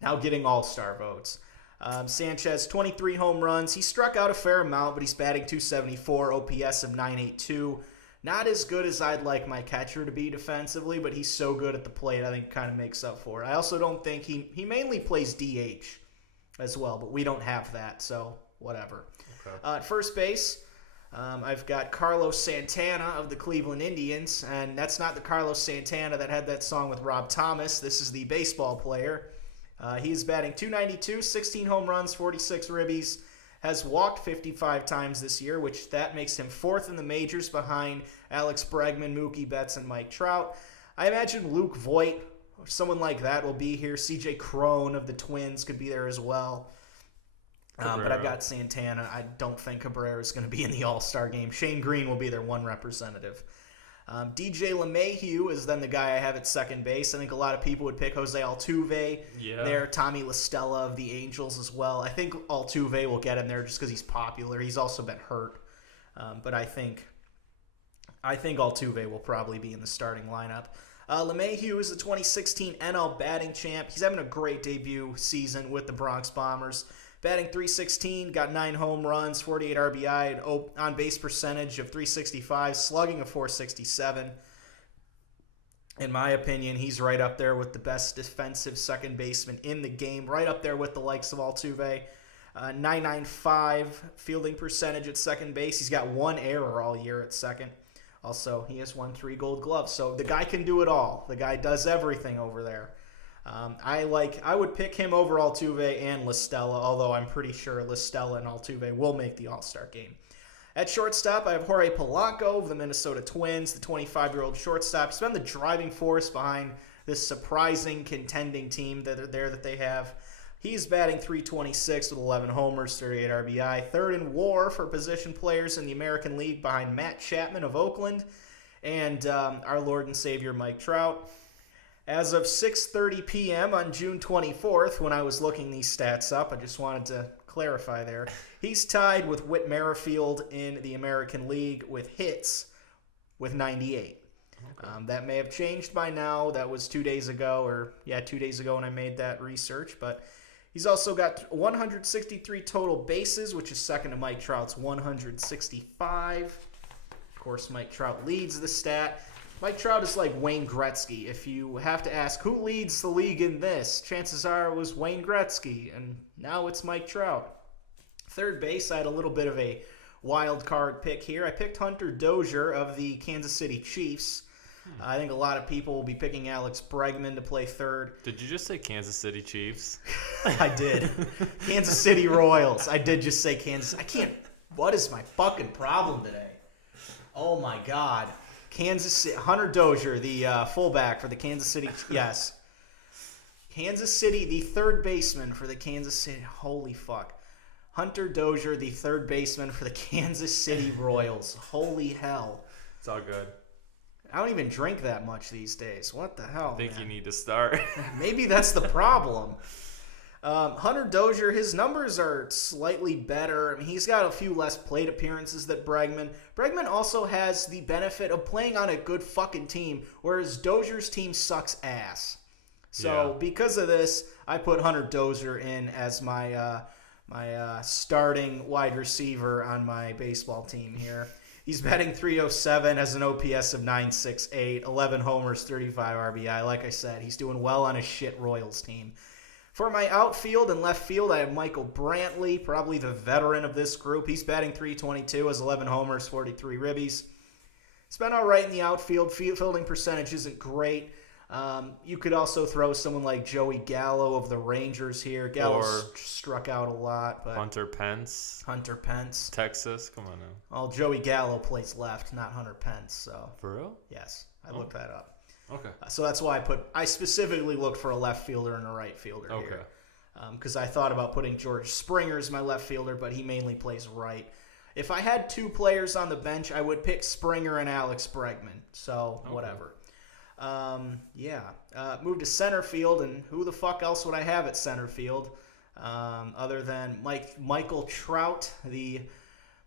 now getting all-star votes. Sanchez, 23 home runs. He struck out a fair amount, but he's batting .274, OPS of .982. Not as good as I'd like my catcher to be defensively, but he's so good at the plate, I think it kind of makes up for it. I also don't think he mainly plays DH as well, but we don't have that, so whatever. Okay. At first base, I've got Carlos Santana of the Cleveland Indians, and that's not the Carlos Santana that had that song with Rob Thomas. This is the baseball player. He's batting .292, 16 home runs, 46 ribbies, has walked 55 times this year, which that makes him 4th in the majors behind Alex Bregman, Mookie Betts, and Mike Trout. I imagine Luke Voigt or someone like that will be here. CJ Crone of the Twins could be there as well. But I've got Santana. I don't think Cabrera is going to be in the All-Star game. Shane Green will be their one representative. DJ LeMahieu is then the guy I have at second base. I think a lot of people would pick Jose Altuve there. Tommy La Stella of the Angels as well. I think Altuve will get him there just because he's popular. He's also been hurt. But I think Altuve will probably be in the starting lineup. LeMahieu is the 2016 NL batting champ. He's having a great debut season with the Bronx Bombers. Batting .316, got 9 home runs, 48 RBI, an on-base percentage of .365, slugging of .467. In my opinion, he's right up there with the best defensive second baseman in the game, right up there with the likes of Altuve. .995 fielding percentage at second base. He's got 1 error all year at second. Also, he has won 3 Gold Gloves, so the guy can do it all. The guy does everything over there. I would pick him over Altuve and La Stella, although I'm pretty sure La Stella and Altuve will make the All-Star game. At shortstop, I have Jorge Polanco of the Minnesota Twins, the 25-year-old shortstop. He's been the driving force behind this surprising contending team that they have. He's batting .326 with 11 homers, 38 RBI. Third in WAR for position players in the American League behind Matt Chapman of Oakland and our Lord and Savior Mike Trout. As of 6:30 p.m. on June 24th, when I was looking these stats up, I just wanted to clarify there. He's tied with Whit Merrifield in the American League with hits with 98. Okay. That may have changed by now. That was 2 days ago, 2 days ago when I made that research. But he's also got 163 total bases, which is second to Mike Trout's 165. Of course, Mike Trout leads the stat. Mike Trout is like Wayne Gretzky. If you have to ask who leads the league in this, chances are it was Wayne Gretzky, and now it's Mike Trout. Third base, I had a little bit of a wild card pick here. I picked Hunter Dozier of the Kansas City Chiefs. I think a lot of people will be picking Alex Bregman to play third. Did you just say Kansas City Chiefs? I did. Kansas City Royals. I did just say Kansas. What is my fucking problem today? Oh my God. Kansas City, Hunter Dozier, the fullback for the Kansas City. Yes. Kansas City, the third baseman for the Kansas City. Holy fuck. Hunter Dozier, the third baseman for the Kansas City Royals. Holy hell. It's all good. I don't even drink that much these days. What the hell? I think you need to start. Maybe that's the problem. Hunter Dozier, his numbers are slightly better. I mean, he's got a few less plate appearances than Bregman. Bregman also has the benefit of playing on a good fucking team, whereas Dozier's team sucks ass. So because of this, I put Hunter Dozier in as my starting wide receiver on my baseball team here. He's batting .307, has an OPS of .968, 11 homers, 35 RBI. Like I said, he's doing well on a shit Royals team. For my outfield and left field, I have Michael Brantley, probably the veteran of this group. He's batting .322, has 11 homers, 43 ribbies. He's been all right in the outfield. Fielding percentage isn't great. You could also throw someone like Joey Gallo of the Rangers here. Gallo struck out a lot. But Hunter Pence. Texas, come on now. Well, Joey Gallo plays left, not Hunter Pence. So. For real? Yes, I looked that up. Okay. So that's why I specifically looked for a left fielder and a right fielder here. Because I thought about putting George Springer as my left fielder, but he mainly plays right. If I had 2 players on the bench, I would pick Springer and Alex Bregman. So, whatever. Move to center field, and who the fuck else would I have at center field other than Michael Trout, the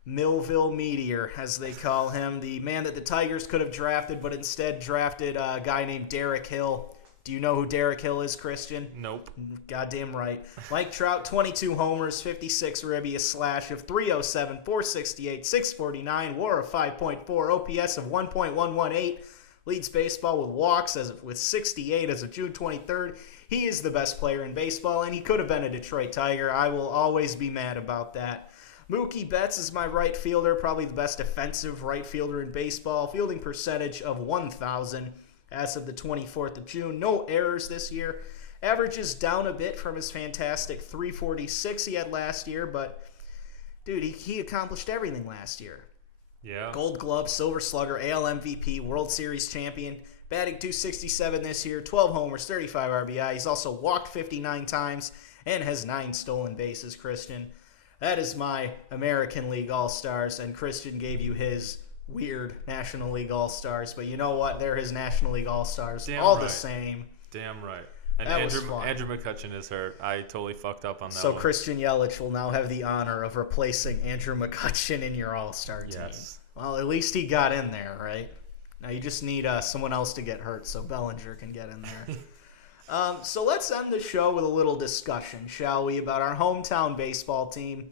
Millville Meteor, as they call him, the man that the Tigers could have drafted, but instead drafted a guy named Derek Hill. Do you know who Derek Hill is, Christian? Nope. Goddamn right. Mike Trout, 22 homers, 56 ribby, a slash of .307, .468, .649, WAR of 5.4, OPS of 1.118, leads baseball with walks with 68 as of June 23rd. He is the best player in baseball, and he could have been a Detroit Tiger. I will always be mad about that. Mookie Betts is my right fielder, probably the best defensive right fielder in baseball. Fielding percentage of 1,000 as of the 24th of June. No errors this year. Average is down a bit from his fantastic .346 he had last year, but, dude, he accomplished everything last year. Yeah. Gold Glove, Silver Slugger, AL MVP, World Series champion. batting .267 this year, 12 homers, 35 RBI. He's also walked 59 times and has 9 stolen bases, Christian. That is my American League All-Stars, and Christian gave you his weird National League All-Stars, but you know what? They're his National League All-Stars. All the same. Damn right. And that Andrew McCutchen is hurt. I totally fucked up on that So one. Christian Yelich will now have the honor of replacing Andrew McCutchen in your All-Star team. Yes. Well, at least he got in there, right? Now you just need someone else to get hurt so Bellinger can get in there. So let's end the show with a little discussion, shall we, about our hometown baseball team.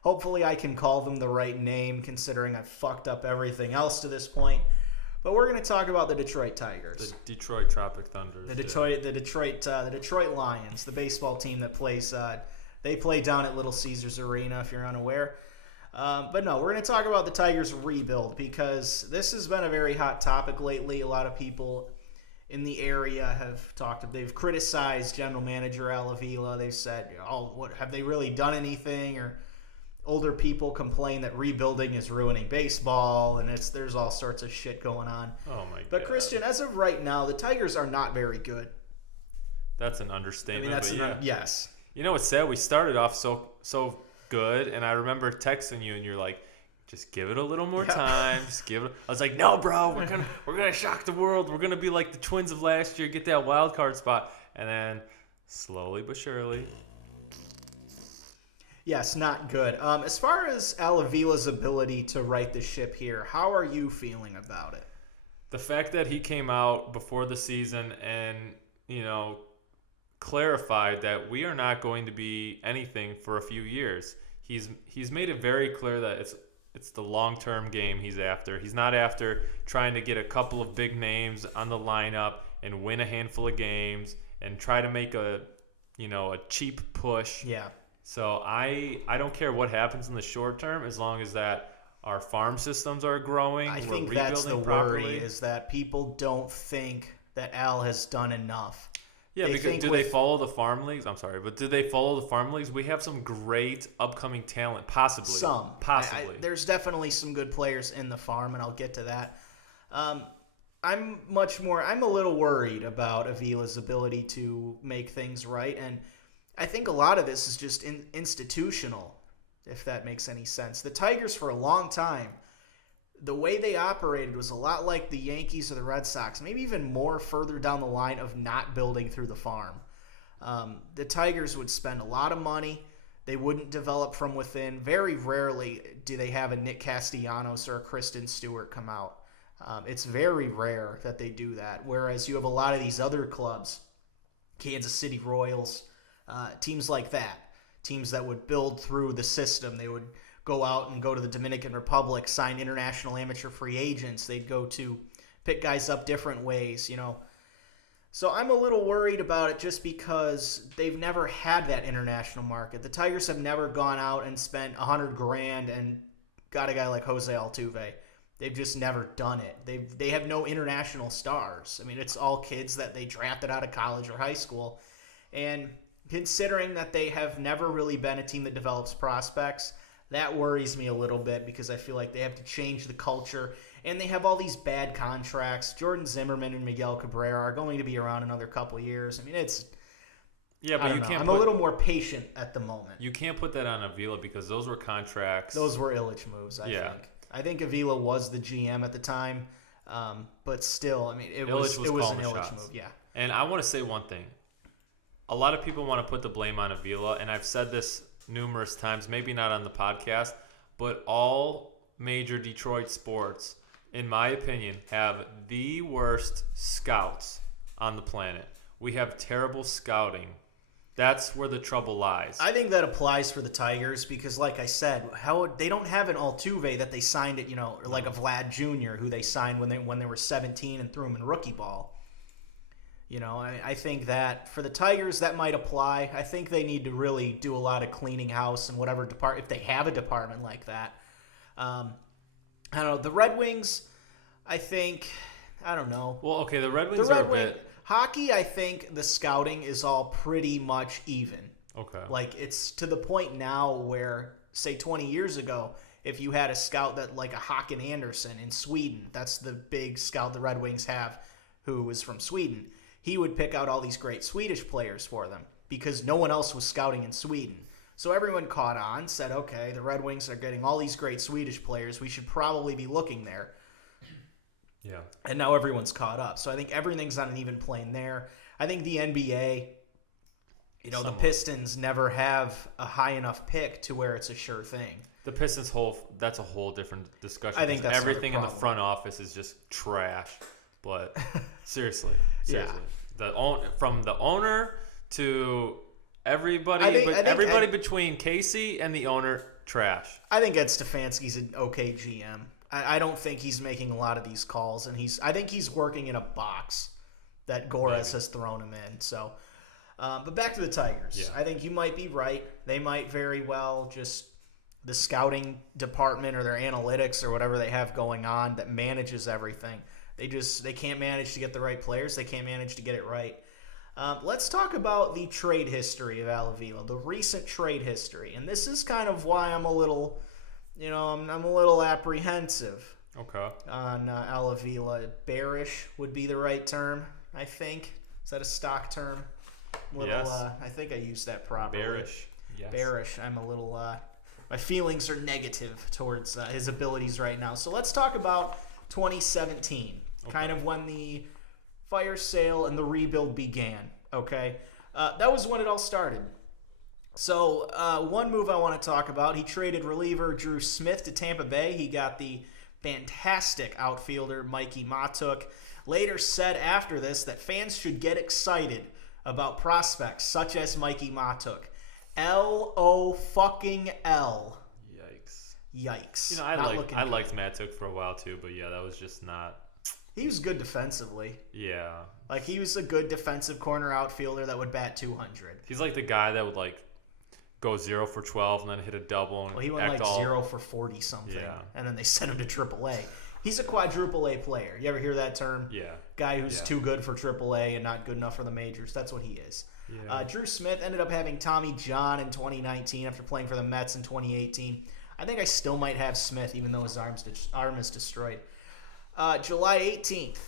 Hopefully I can call them the right name, considering I've fucked up everything else to this point. But we're going to talk about the Detroit Tigers. The Detroit Tropic Thunder. The Detroit Lions, the baseball team that plays. They play down at Little Caesars Arena, if you're unaware. But no, we're going to talk about the Tigers' rebuild because this has been a very hot topic lately. A lot of people in the area they've criticized General Manager Al Avila. They've said, what have they really done anything? Or older people complain that rebuilding is ruining baseball, and there's all sorts of shit going on. Oh my god! But Christian, as of right now, the Tigers are not very good. That's an understatement. Yes. You know what's sad? We started off so good, and I remember texting you, and you're like, "Just give it a little more time. Just give it." I was like, "No, bro, we're gonna shock the world. We're gonna be like the Twins of last year, get that wild card spot." And then slowly but surely. Yes, not good. As far as Al Avila's ability to right the ship here, how are you feeling about it? The fact that he came out before the season and, clarified that we are not going to be anything for a few years. He's made it very clear that it's the long-term game he's after. He's not after trying to get a couple of big names on the lineup and win a handful of games and try to make a cheap push. Yeah. So I don't care what happens in the short term as long as that our farm systems are growing. I we're think that's the properly. worry, is that people don't think that Al has done enough. Yeah, because they follow the farm leagues? I'm sorry, but do they follow the farm leagues? We have some great upcoming talent, possibly. Possibly. There's definitely some good players in the farm, and I'll get to that. I'm a little worried about Avila's ability to make things right, and I think a lot of this is just institutional, if that makes any sense. The Tigers, for a long time, the way they operated was a lot like the Yankees or the Red Sox, maybe even more further down the line of not building through the farm. The Tigers would spend a lot of money. They wouldn't develop from within. Very rarely do they have a Nick Castellanos or a Kristen Stewart come out. It's very rare that they do that, whereas you have a lot of these other clubs, Kansas City Royals, teams like that, teams that would build through the system. They would go out and go to the Dominican Republic, sign international amateur free agents. They'd go to pick guys up different ways, So I'm a little worried about it just because they've never had that international market. The Tigers have never gone out and spent $100,000 and got a guy like Jose Altuve. They've just never done it. They have no international stars. I mean, it's all kids that they drafted out of college or high school. And considering that they have never really been a team that develops prospects, that worries me a little bit because I feel like they have to change the culture. And they have all these bad contracts. Jordan Zimmerman and Miguel Cabrera are going to be around another couple of years. I mean, I'm a little more patient at the moment. You can't put that on Avila because those were contracts. Those were Illich moves, I think. I think Avila was the GM at the time. But still, I mean, it was an Illich move. Yeah. And I want to say one thing. A lot of people want to put the blame on Avila, and I've said this numerous times, maybe not on the podcast, but all major Detroit sports, in my opinion, have the worst scouts on the planet. We have terrible scouting. That's where the trouble lies. I think that applies for the Tigers because, like I said, they don't have an Altuve that they signed it, or like a Vlad Jr. who they signed when they were 17 and threw him in rookie ball. I think that for the Tigers, that might apply. I think they need to really do a lot of cleaning house and whatever department, if they have a department like that. I don't know. The Red Wings, I don't know. Well, okay, the Red Wings are a bit... Hockey, I think the scouting is all pretty much even. Okay. Like, it's to the point now where, say, 20 years ago, if you had a scout that like a Håkan Andersson in Sweden, that's the big scout the Red Wings have. who was from Sweden. He would pick out all these great Swedish players for them because no one else was scouting in Sweden. So everyone caught on, said, okay, the Red Wings are getting all these great Swedish players. We should probably be looking there. Yeah. And now everyone's caught up. So I think everything's on an even plane there. I think the NBA, the Pistons never have a high enough pick to where it's a sure thing. The Pistons that's a whole different discussion. I think that's everything in the front office is just trash. But seriously. Yeah. From the owner to everybody between Casey and the owner, trash. I think Ed Stefanski's an okay GM. I don't think he's making a lot of these calls, and I think he's working in a box that Gores has thrown him in. So, but back to the Tigers. Yeah. I think you might be right. They might very well just the scouting department or their analytics or whatever they have going on that manages everything. They can't manage to get the right players. They can't manage to get it right. Let's talk about the trade history of Al Avila, the recent trade history, and this is kind of why I'm a little. I'm a little apprehensive on Al Avila. Bearish would be the right term, I think. Is that a stock term? Yes. I think I used that properly. Bearish. Yes. Bearish. I'm a little. My feelings are negative towards his abilities right now. So let's talk about 2017, kind of when the fire sale and the rebuild began. Okay, that was when it all started. So one move I want to talk about, he traded reliever Drew Smith to Tampa Bay. He got the fantastic outfielder Mikey Matuk. Later said after this that fans should get excited about prospects such as Mikey Matuk. L-O fucking L. Yikes. I liked Matuk for a while too, but yeah, that was just not. He was good defensively. Yeah. Like he was a good defensive corner outfielder that would bat 200. He's like the guy that would go 0 for 12 and then hit a double. And he went 0 for 40 something. Yeah. And then they sent him to AAA. He's a quadruple A player. You ever hear that term? Yeah. Guy who's too good for AAA and not good enough for the majors. That's what he is. Yeah. Drew Smith ended up having Tommy John in 2019 after playing for the Mets in 2018. I think I still might have Smith even though his arm is destroyed. July 18th,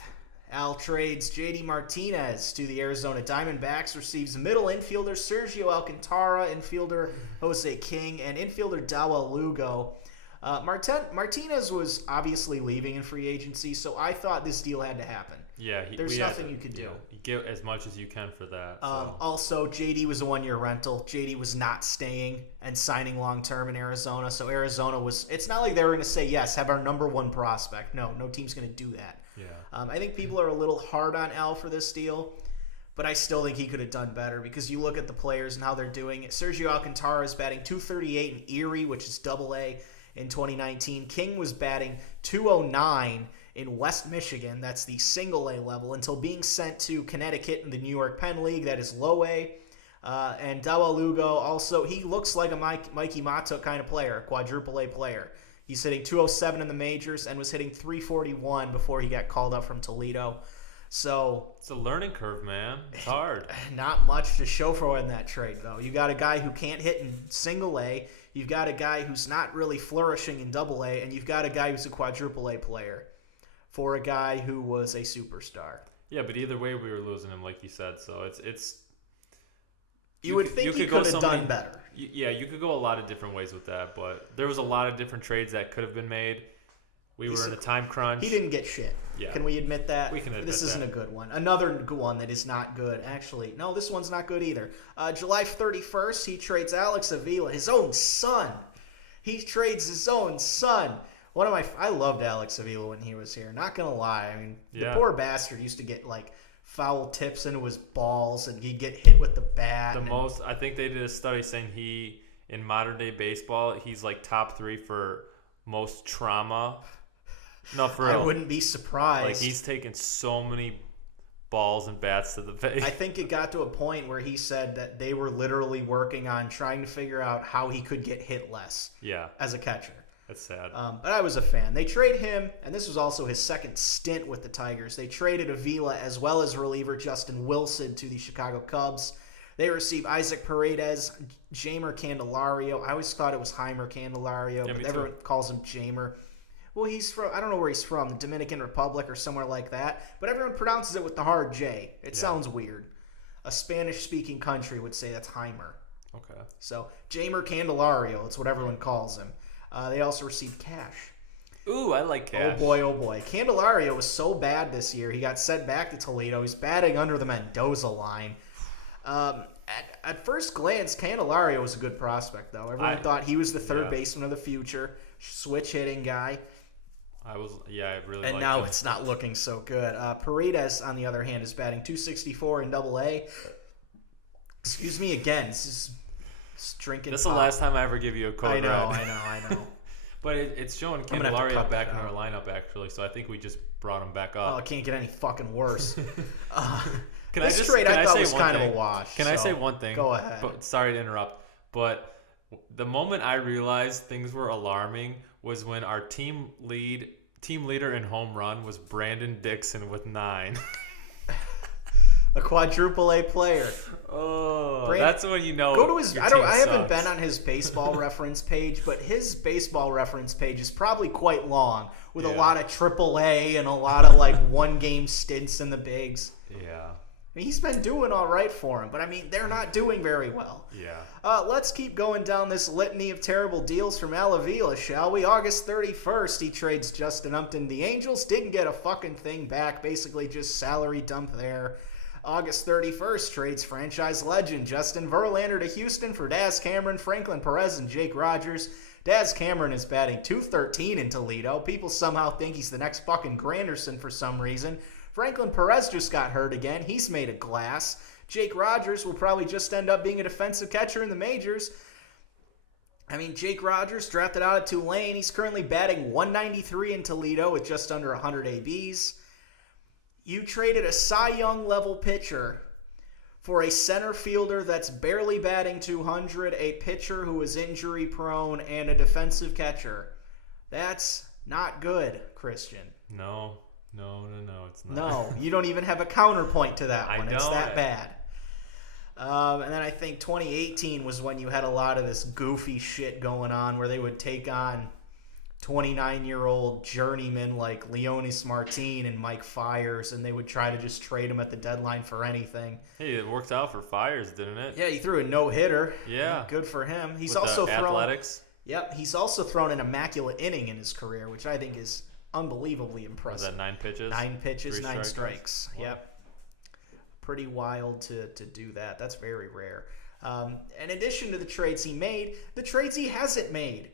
Al trades J.D. Martinez to the Arizona Diamondbacks, receives middle infielder Sergio Alcantara, infielder Jose King, and infielder Dawa Lugo. Martinez was obviously leaving in free agency, so I thought this deal had to happen. Yeah, there's nothing you could do. You get as much as you can for that. Also, JD was a one-year rental. JD was not staying and signing long-term in Arizona, so Arizona was. It's not like they were going to say yes, have our number one prospect. No team's going to do that. Yeah. I think people are a little hard on Al for this deal, but I still think he could have done better because you look at the players and how they're doing. Sergio Alcantara is batting .238 in Erie, which is AA in 2019. King was batting .209 in West Michigan. That's the single A level until being sent to Connecticut in the New York Penn League. That is low A. And Dawa Lugo also, he looks like a Mikey Matuk kind of player, a quadruple A player. He's hitting .207 in the majors and was hitting .341 before he got called up from Toledo. So it's a learning curve, man. It's hard. Not much to show for in that trade, though. You got a guy who can't hit in single A. You've got a guy who's not really flourishing in double A, and you've got a guy who's a quadruple A player for a guy who was a superstar. Yeah, but either way, we were losing him, like you said. So it's. You would think he could have done better. Yeah, you could go a lot of different ways with that, but there was a lot of different trades that could have been made. We were in a time crunch. He didn't get shit. Yeah. Can we admit that? We can admit this isn't a good one. Another good one that is not good. Actually, no, this one's not good either. July 31st, he trades Alex Avila, his own son. He trades his own son. I loved Alex Avila when he was here. Not gonna lie. I mean, the poor bastard used to get foul tips into his balls, and he'd get hit with the bat. I think they did a study saying in modern day baseball, he's top 3 for most trauma. No, for real. I wouldn't be surprised. He's taken so many balls and bats to the face. I think it got to a point where he said that they were literally working on trying to figure out how he could get hit less. Yeah. As a catcher. That's sad. But I was a fan. They trade him, and this was also his second stint with the Tigers. They traded Avila as well as reliever Justin Wilson to the Chicago Cubs. They receive Isaac Paredes, Jamer Candelario. I always thought it was Heimer Candelario, but everyone calls him Jamer. Well, he's from, I don't know where he's from, the Dominican Republic or somewhere like that, but everyone pronounces it with the hard J. It sounds weird. A Spanish-speaking country would say that's Heimer. Okay. So, Jamer Candelario, it's what everyone calls him. They also received cash. Ooh, I like cash. Oh boy. Candelario was so bad this year. He got sent back to Toledo. He's batting under the Mendoza line. At first glance, Candelario was a good prospect, though. Everyone thought he was the third baseman of the future, switch hitting guy. I really. And now it's not looking so good. Paredes, on the other hand, is batting .264 in Double-A. Excuse me again. This is drinking. This is the last time I ever give you a code red. I know. But it's showing Candelario back in our lineup, actually, so I think we just brought him back up. Oh, it can't get any fucking worse. This trade I thought was kind of a wash. Can I say one thing? Go ahead. But, sorry to interrupt, but the moment I realized things were alarming was when our team leader in home run was Brandon Dixon with 9. A quadruple A player. Oh, that's when you know. Go to his. Your I team haven't sucks. been on his baseball reference page, but his baseball reference page is probably quite long with a lot of triple A and a lot of like 1-game stints in the bigs. Yeah. I mean, he's been doing all right for him, but I mean, they're not doing very well. Yeah. Let's keep going down this litany of terrible deals from Alavila, shall we? August 31st, he trades Justin Upton. The Angels didn't get a fucking thing back, basically just salary dump there. August 31st, trades franchise legend Justin Verlander to Houston for Daz Cameron, Franklin Perez, and Jake Rogers. Daz Cameron is batting .213 in Toledo. People somehow think he's the next fucking Granderson for some reason. Franklin Perez just got hurt again. He's made of glass. Jake Rogers will probably just end up being a defensive catcher in the majors. I mean, Jake Rogers drafted out of Tulane. He's currently batting .193 in Toledo with just under 100 ABs. You traded a Cy Young level pitcher for a center fielder that's barely batting .200, a pitcher who is injury prone, and a defensive catcher. That's not good, Christian. No, it's not. No, you don't even have a counterpoint to that one. It's that don't. bad. And then I think 2018 was when you had a lot of this goofy shit going on where they would take on 29-year-old journeymen like Leonis Martin and Mike Fiers, and they would try to just trade him at the deadline for anything. Hey, it worked out for Fiers, didn't it? Yeah, he threw a no-hitter. Yeah. Good for him. He's With also the thrown athletics. Yep, he's also thrown an immaculate inning in his career, which I think is unbelievably impressive. Was that 9 pitches? 9 pitches, 3 9 strikeouts? strikes. Wow. Yep. Pretty wild to do that. That's very rare. In addition to the trades he made, the trades he hasn't made.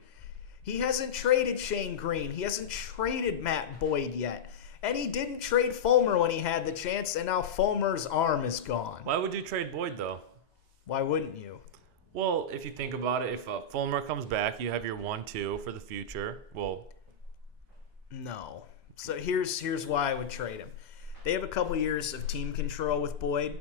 He hasn't traded Shane Green. He hasn't traded Matt Boyd yet. And he didn't trade Fulmer when he had the chance, and now Fulmer's arm is gone. Why would you trade Boyd, though? Why wouldn't you? Well, if you think about it, if Fulmer comes back, you have your 1-2 for the future. Well, no. So here's why I would trade him. They have a couple years of team control with Boyd.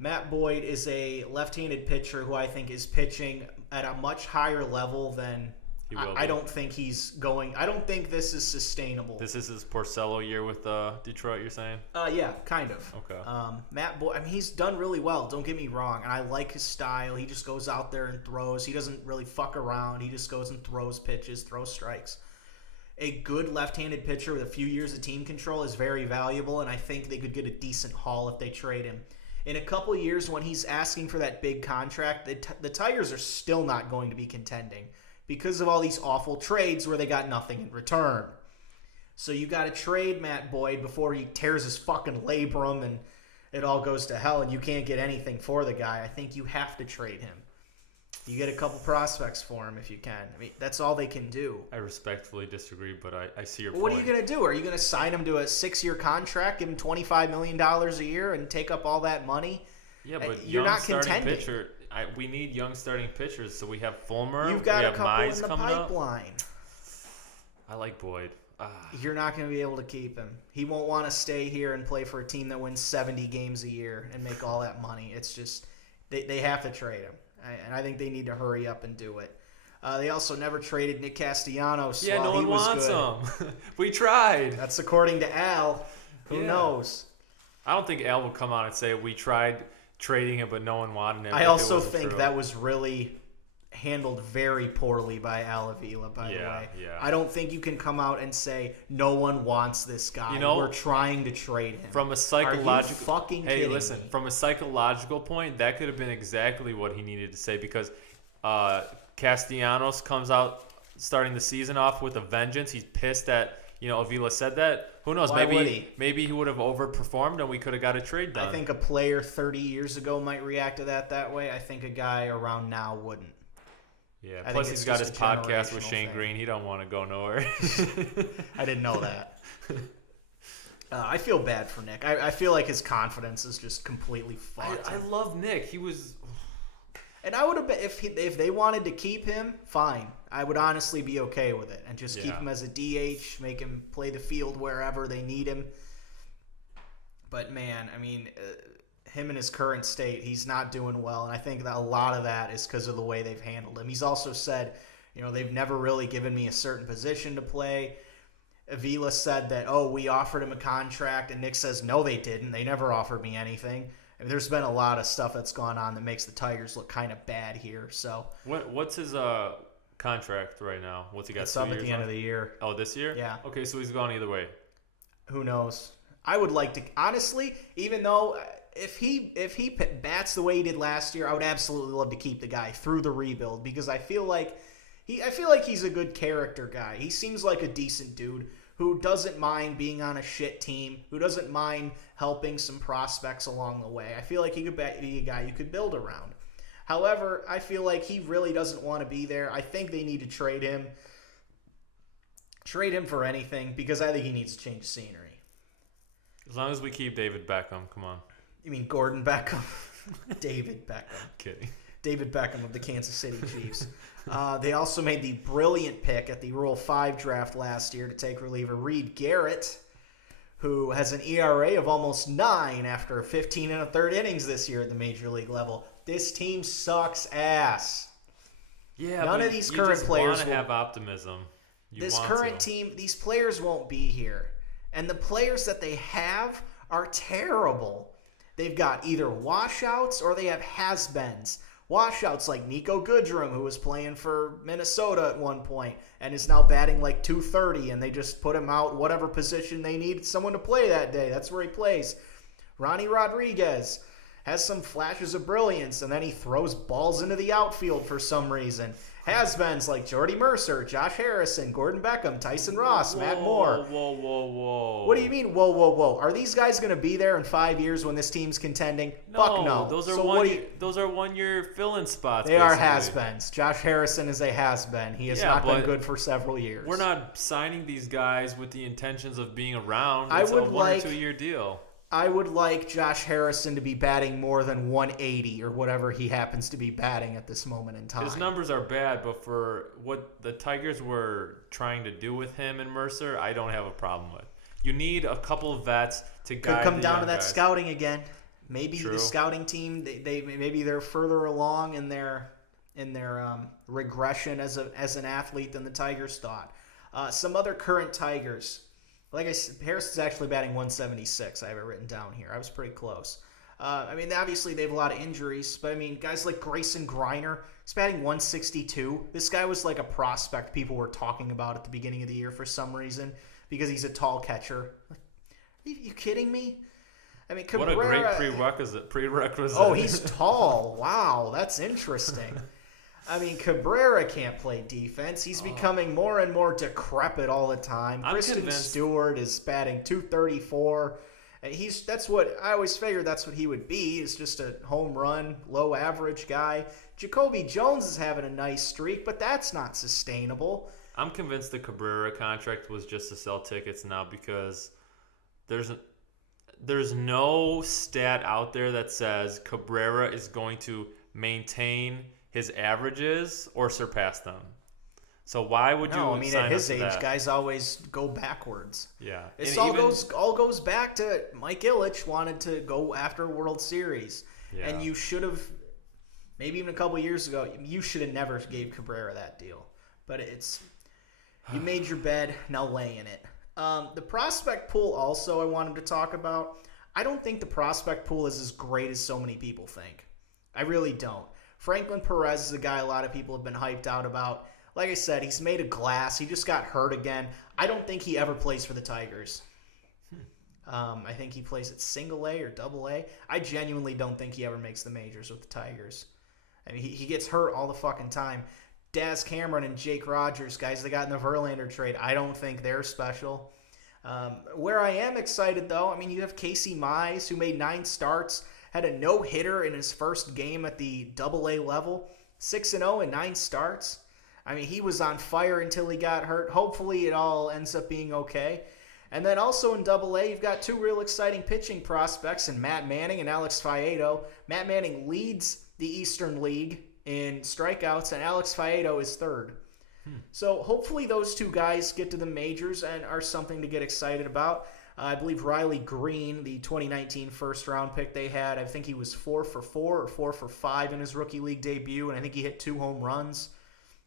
Matt Boyd is a left-handed pitcher who I think is pitching at a much higher level than I don't think he's going. I don't think this is sustainable. This is his Porcello year with Detroit, you're saying? Yeah, kind of. Okay. Matt Boyd, I mean, he's done really well. Don't get me wrong, and I like his style. He just goes out there and throws. He doesn't really fuck around. He just goes and throws pitches, throws strikes. A good left-handed pitcher with a few years of team control is very valuable, and I think they could get a decent haul if they trade him. In a couple of years, when he's asking for that big contract, the Tigers are still not going to be contending because of all these awful trades where they got nothing in return. So you got to trade Matt Boyd before he tears his fucking labrum and it all goes to hell and you can't get anything for the guy. I think you have to trade him. You get a couple prospects for him if you can. I mean, that's all they can do. I respectfully disagree, but I see your Well, point. what are you going to do? Are you going to sign him to a 6-year contract, give him $25 million a year, and take up all that money? Yeah, but you're young not starting contending. pitcher. We need young starting pitchers. So we have Fulmer. You've got we a have couple Mize in the coming up. pipeline. I like Boyd. You're not going to be able to keep him. He won't want to stay here and play for a team that wins 70 games a year and make all that money. It's just they have to trade him. And I think they need to hurry up and do it. They also never traded Nick Castellanos. Yeah, no he one was wants good. him. We tried. That's according to Al. Who knows? I don't think Al will come out and say we tried trading him, but no one wanted him. I if it also wasn't think true. that was really handled very poorly by Al Avila, by the way. Yeah. I don't think you can come out and say no one wants this guy. We're trying to trade him. From a psychological kidding me? From a psychological point, that could have been exactly what he needed to say, because Castellanos comes out starting the season off with a vengeance. He's pissed that Avila said that. Who knows? Maybe he would have overperformed and we could have got a trade done. I think a player 30 years ago might react to that way. I think a guy around now wouldn't. Yeah. Plus, he's got his podcast with Shane Green. He don't want to go nowhere. I didn't know that. I feel bad for Nick. I feel like his confidence is just completely fucked. I love Nick. He was. And I would have been, if they wanted to keep him, fine. I would honestly be okay with it and just keep him as a DH, make him play the field wherever they need him. But man, I mean, him in his current state, he's not doing well, and I think that a lot of that is because of the way they've handled him. He's also said, they've never really given me a certain position to play. Avila said that, we offered him a contract, and Nick says, no, they didn't. They never offered me anything. I mean, there's been a lot of stuff that's gone on that makes the Tigers look kind of bad here. So what's his contract right now? What's he got? It's up at the end of the year. Oh, this year? Yeah. Okay, so he's gone either way. Who knows? I would like to, honestly, even though if he bats the way he did last year, I would absolutely love to keep the guy through the rebuild, because I feel like he's a good character guy. He seems like a decent dude who doesn't mind being on a shit team, who doesn't mind helping some prospects along the way. I feel like he could be a guy you could build around. However, I feel like he really doesn't want to be there. I think they need to trade him. Trade him for anything, because I think he needs to change scenery. As long as we keep David Beckham, come on. You mean Gordon Beckham? David Beckham. Kidding. David Beckham of the Kansas City Chiefs. They also made the brilliant pick at the Rule 5 draft last year to take reliever Reed Garrett, who has an ERA of almost 9 after 15 and a third innings this year at the major league level. This team sucks ass. Yeah, none of these current players want to have optimism. This current team, these players won't be here. And the players that they have are terrible. They've got either washouts or they have has-beens. Washouts like Nico Goodrum, who was playing for Minnesota at one point and is now batting like .230, and they just put him out whatever position they need someone to play that day. That's where he plays. Ronnie Rodriguez has some flashes of brilliance, and then he throws balls into the outfield for some reason. Has-beens like Jordy Mercer, Josh Harrison, Gordon Beckham, Tyson Ross, Matt Moore. Whoa. What do you mean, whoa? Are these guys going to be there in 5 years when this team's contending? Fuck no. Those are one-year fill-in spots. They are has-beens. Josh Harrison is a has-been. He has not been good for several years. We're not signing these guys with the intentions of being around. It's a 1 or 2 year deal. I would like Josh Harrison to be batting more than 180 or whatever he happens to be batting at this moment in time. His numbers are bad, but for what the Tigers were trying to do with him and Mercer, I don't have a problem with. You need a couple of vets to guide. Could come down to that guys. Scouting again. Maybe the scouting team, maybe they're further along in their regression as an athlete than the Tigers thought. Some other current Tigers. Like I said, Harrison's actually batting 176. I have it written down here. I was pretty close. Obviously they have a lot of injuries, but guys like Grayson Griner, he's batting 162. This guy was like a prospect people were talking about at the beginning of the year for some reason because he's a tall catcher. Like, are you kidding me? Cabrera, what a great prerequisite. Oh, he's tall. Wow, that's interesting. Cabrera can't play defense. He's becoming more and more decrepit all the time. Kristen Stewart is batting 234. That's what I always figured that's what he would be. He's just a home run, low average guy. Jacoby Jones is having a nice streak, but that's not sustainable. I'm convinced the Cabrera contract was just to sell tickets now because there's no stat out there that says Cabrera is going to maintain his averages or surpass them. So why would you sign at his up to age, that? guys always go backwards. Yeah. It all goes back to Mike Ilitch wanted to go after a World Series. Yeah. And you should have, maybe even a couple years ago, you should have never gave Cabrera that deal. But you made your bed, now lay in it. The prospect pool also I wanted to talk about. I don't think the prospect pool is as great as so many people think. I really don't. Franklin Perez is a guy a lot of people have been hyped out about. Like I said, he's made of glass. He just got hurt again. I don't think he ever plays for the Tigers. I think he plays at single A or double A. I genuinely don't think he ever makes the majors with the Tigers. I mean, he gets hurt all the fucking time. Daz Cameron and Jake Rogers, guys they got in the Verlander trade, I don't think they're special. Where I am excited, though, I mean, you have Casey Mize, who made 9 starts, had a no-hitter in his first game at the double-A level, 6-0 in 9 starts. I mean, he was on fire until he got hurt. Hopefully it all ends up being okay. And then also in double-A, you've got 2 real exciting pitching prospects in Matt Manning and Alex Faedo. Matt Manning leads the Eastern League in strikeouts, and Alex Faedo is 3rd. So hopefully those 2 guys get to the majors and are something to get excited about. I believe Riley Green, the 2019 first-round pick they had, I think he was 4 for 4 or 4 for 5 in his rookie league debut, and I think he hit 2 home runs.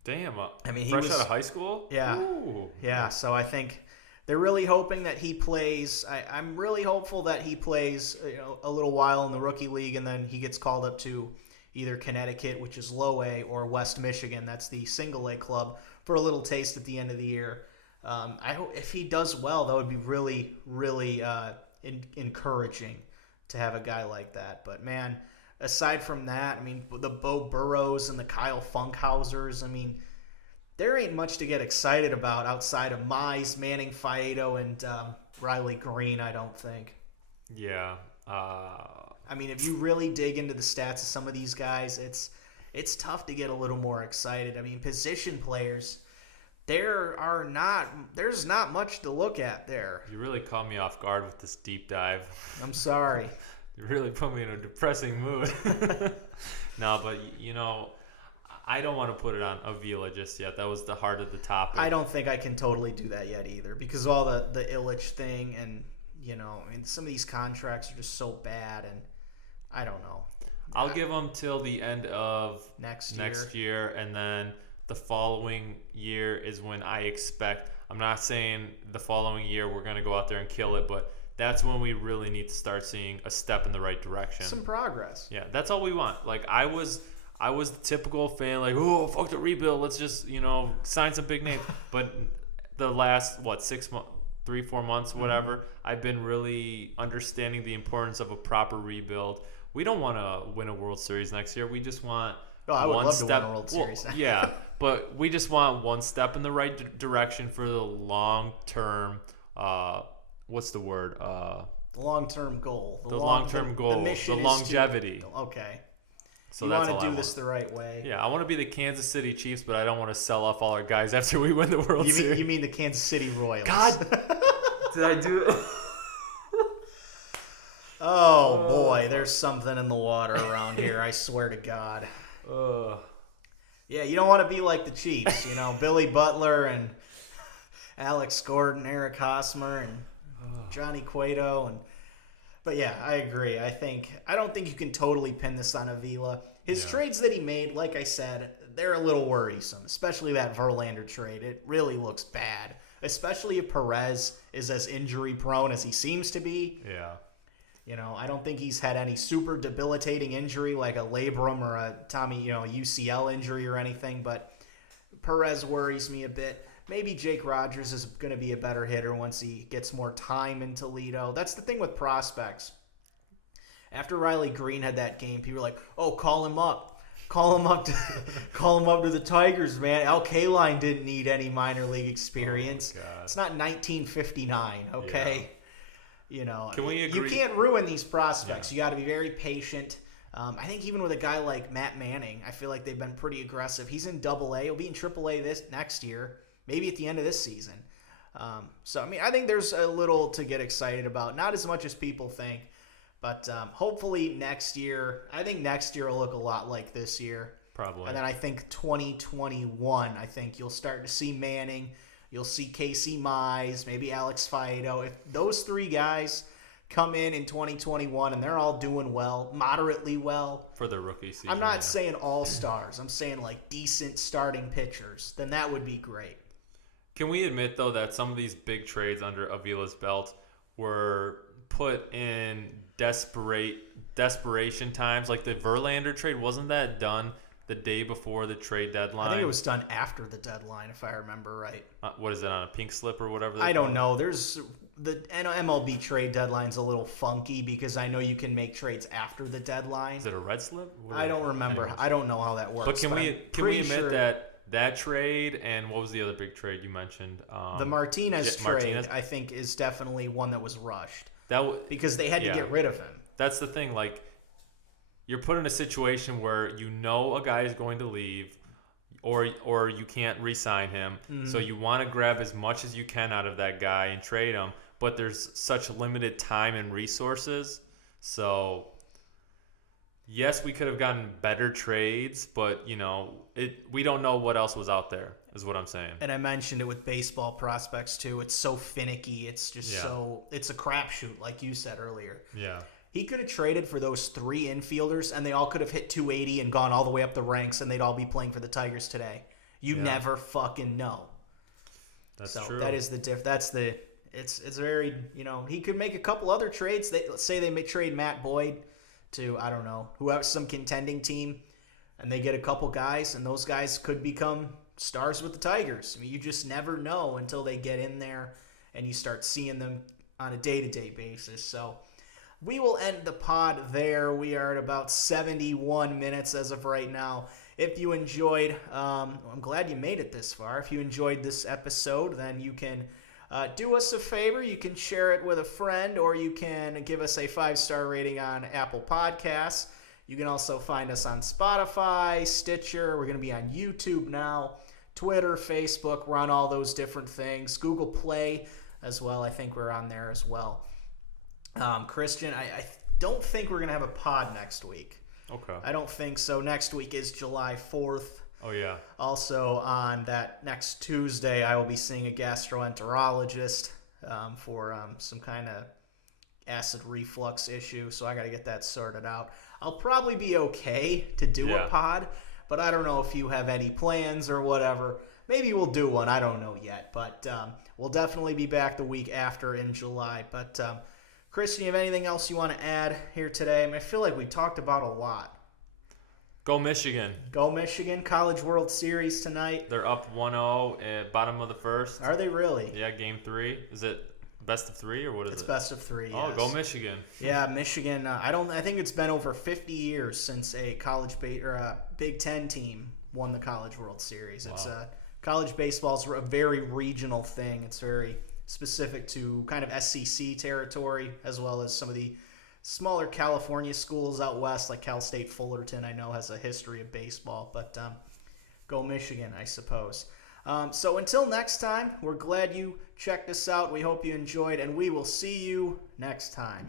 Damn. I mean, he fresh was out of high school? Yeah. Ooh. Yeah, so I think they're really hoping that he plays. I'm really hopeful that he plays a little while in the rookie league, and then he gets called up to either Connecticut, which is low A, or West Michigan, that's the single A club, for a little taste at the end of the year. I hope if he does well, that would be really, really encouraging to have a guy like that. But man, aside from that, I mean, the Bo Burrows and the Kyle Funkhausers, I mean, there ain't much to get excited about outside of Mize, Manning, Faedo, and Riley Green, I don't think. Yeah. I mean, if you really dig into the stats of some of these guys, it's tough to get a little more excited. I mean, position players, there's not much to look at there. You really caught me off guard with this deep dive. I'm sorry. You really put me in a depressing mood. No, but I don't want to put it on Avila just yet. That was the heart of the topic. I don't think I can totally do that yet either, because of all the Illich thing, and I mean, some of these contracts are just so bad, and I don't know. I'll give them till the end of next year, and then the following year is when I expect. I'm not saying the following year we're going to go out there and kill it, but that's when we really need to start seeing a step in the right direction. Some progress. Yeah, that's all we want. Like I was the typical fan, like, oh, fuck the rebuild. Let's just sign some big names. But the last 6 months. 3-4 months, whatever, I've been really understanding the importance of a proper rebuild. We don't want to win a World Series next year. We just want I would one love step. to win a World Series. Yeah, but we just want one step in the right direction for the long-term. What's the word? The long-term goal. The long-term goal. The longevity. Okay. So you that's want to do I this want. the right way. Yeah, I want to be the Kansas City Chiefs, but I don't want to sell off all our guys after we win the World Series. You mean the Kansas City Royals? God, did I do it? Oh boy, there's something in the water around here. I swear to God. Yeah, you don't want to be like the Chiefs. Billy Butler and Alex Gordon, Eric Hosmer, and Johnny Cueto, But yeah, I agree. I don't think you can totally pin this on Avila. His trades that he made, like I said, they're a little worrisome, especially that Verlander trade. It really looks bad, especially if Perez is as injury prone as he seems to be. Yeah. I don't think he's had any super debilitating injury like a labrum or a UCL injury or anything, but Perez worries me a bit. Maybe Jake Rogers is going to be a better hitter once he gets more time in Toledo. That's the thing with prospects. After Riley Green had that game, people were like, "Oh, call him up. Call him up to the Tigers, man. Al Kaline didn't need any minor league experience. Oh, it's not 1959, okay?" Can we agree? You can't ruin these prospects. You got to be very patient. I think even with a guy like Matt Manning, I feel like they've been pretty aggressive. He's in Double-A. He'll be in Triple-A this next year. Maybe at the end of this season. So, I mean, I think there's a little to get excited about. Not as much as people think. But hopefully next year, I think next year will look a lot like this year. Probably. And then I think 2021, I think you'll start to see Manning. You'll see Casey Mize, maybe Alex Faedo. If those 3 guys come in 2021 and they're all doing well, moderately well. For the rookie season. I'm not saying all-stars. I'm saying like decent starting pitchers. Then that would be great. Can we admit, though, that some of these big trades under Avila's belt were put in desperation times. Like the Verlander trade, wasn't that done the day before the trade deadline? I think it was done after the deadline, if I remember right. What is it, on a pink slip or whatever? I don't know. There's the MLB trade deadline's a little funky because I know you can make trades after the deadline. Is it a red slip? I don't remember. Anyways. I don't know how that works. But can we pretty admit sure that trade, and what was the other big trade you mentioned? the Martinez trade, Martinez? I think, is definitely one that was rushed That because they had to get rid of him. That's the thing. Like, you're put in a situation where you know a guy is going to leave, or you can't re-sign him. So you want to grab as much as you can out of that guy and trade him, but there's such limited time and resources. So yes, we could have gotten better trades, but we don't know what else was out there, is what I'm saying. And I mentioned it with baseball prospects too. It's so finicky. It's just it's a crapshoot, like you said earlier. Yeah. He could have traded for those 3 infielders, and they all could have hit 280 and gone all the way up the ranks, and they'd all be playing for the Tigers today. You never fucking know. That's so true. That is the diff. That's the. It's very he could make a couple other trades. Let's say they may trade Matt Boyd to I don't know whoever, some contending team, and they get a couple guys, and those guys could become stars with the Tigers. I mean, you just never know until they get in there and you start seeing them on a day-to-day basis. So we will end the pod there. We are at about 71 minutes as of right now. If you enjoyed, I'm glad you made it this far. If you enjoyed this episode, then you can do us a favor. You can share it with a friend, or you can give us a 5-star rating on Apple Podcasts. You can also find us on Spotify, Stitcher. We're going to be on YouTube now, Twitter, Facebook. We're on all those different things. Google Play as well. I think we're on there as well. Christian, I don't think we're going to have a pod next week. Okay. I don't think so. Next week is July 4th. Oh, yeah. Also, on that next Tuesday, I will be seeing a gastroenterologist for some kind of acid reflux issue, so I got to get that sorted out. I'll probably be okay to do a pod, but I don't know if you have any plans or whatever. Maybe we'll do one. I don't know yet, but we'll definitely be back the week after in July. But Christian, you have anything else you want to add here today? I mean, I feel like we talked about a lot. Go Michigan. Go Michigan. College World Series tonight. They're up 1-0 at bottom of the first. Are they really? Yeah, game 3. Is it best of 3 or what is it? It's best of 3, Oh, yes. go Michigan. Yeah, Michigan. I think it's been over 50 years since a Big Ten team won the College World Series. Wow. It's college baseball is a very regional thing. It's very specific to kind of SEC territory, as well as some of the smaller California schools out west, like Cal State Fullerton, I know has a history of baseball. But go Michigan, I suppose. So until next time, we're glad you checked us out. We hope you enjoyed, and we will see you next time.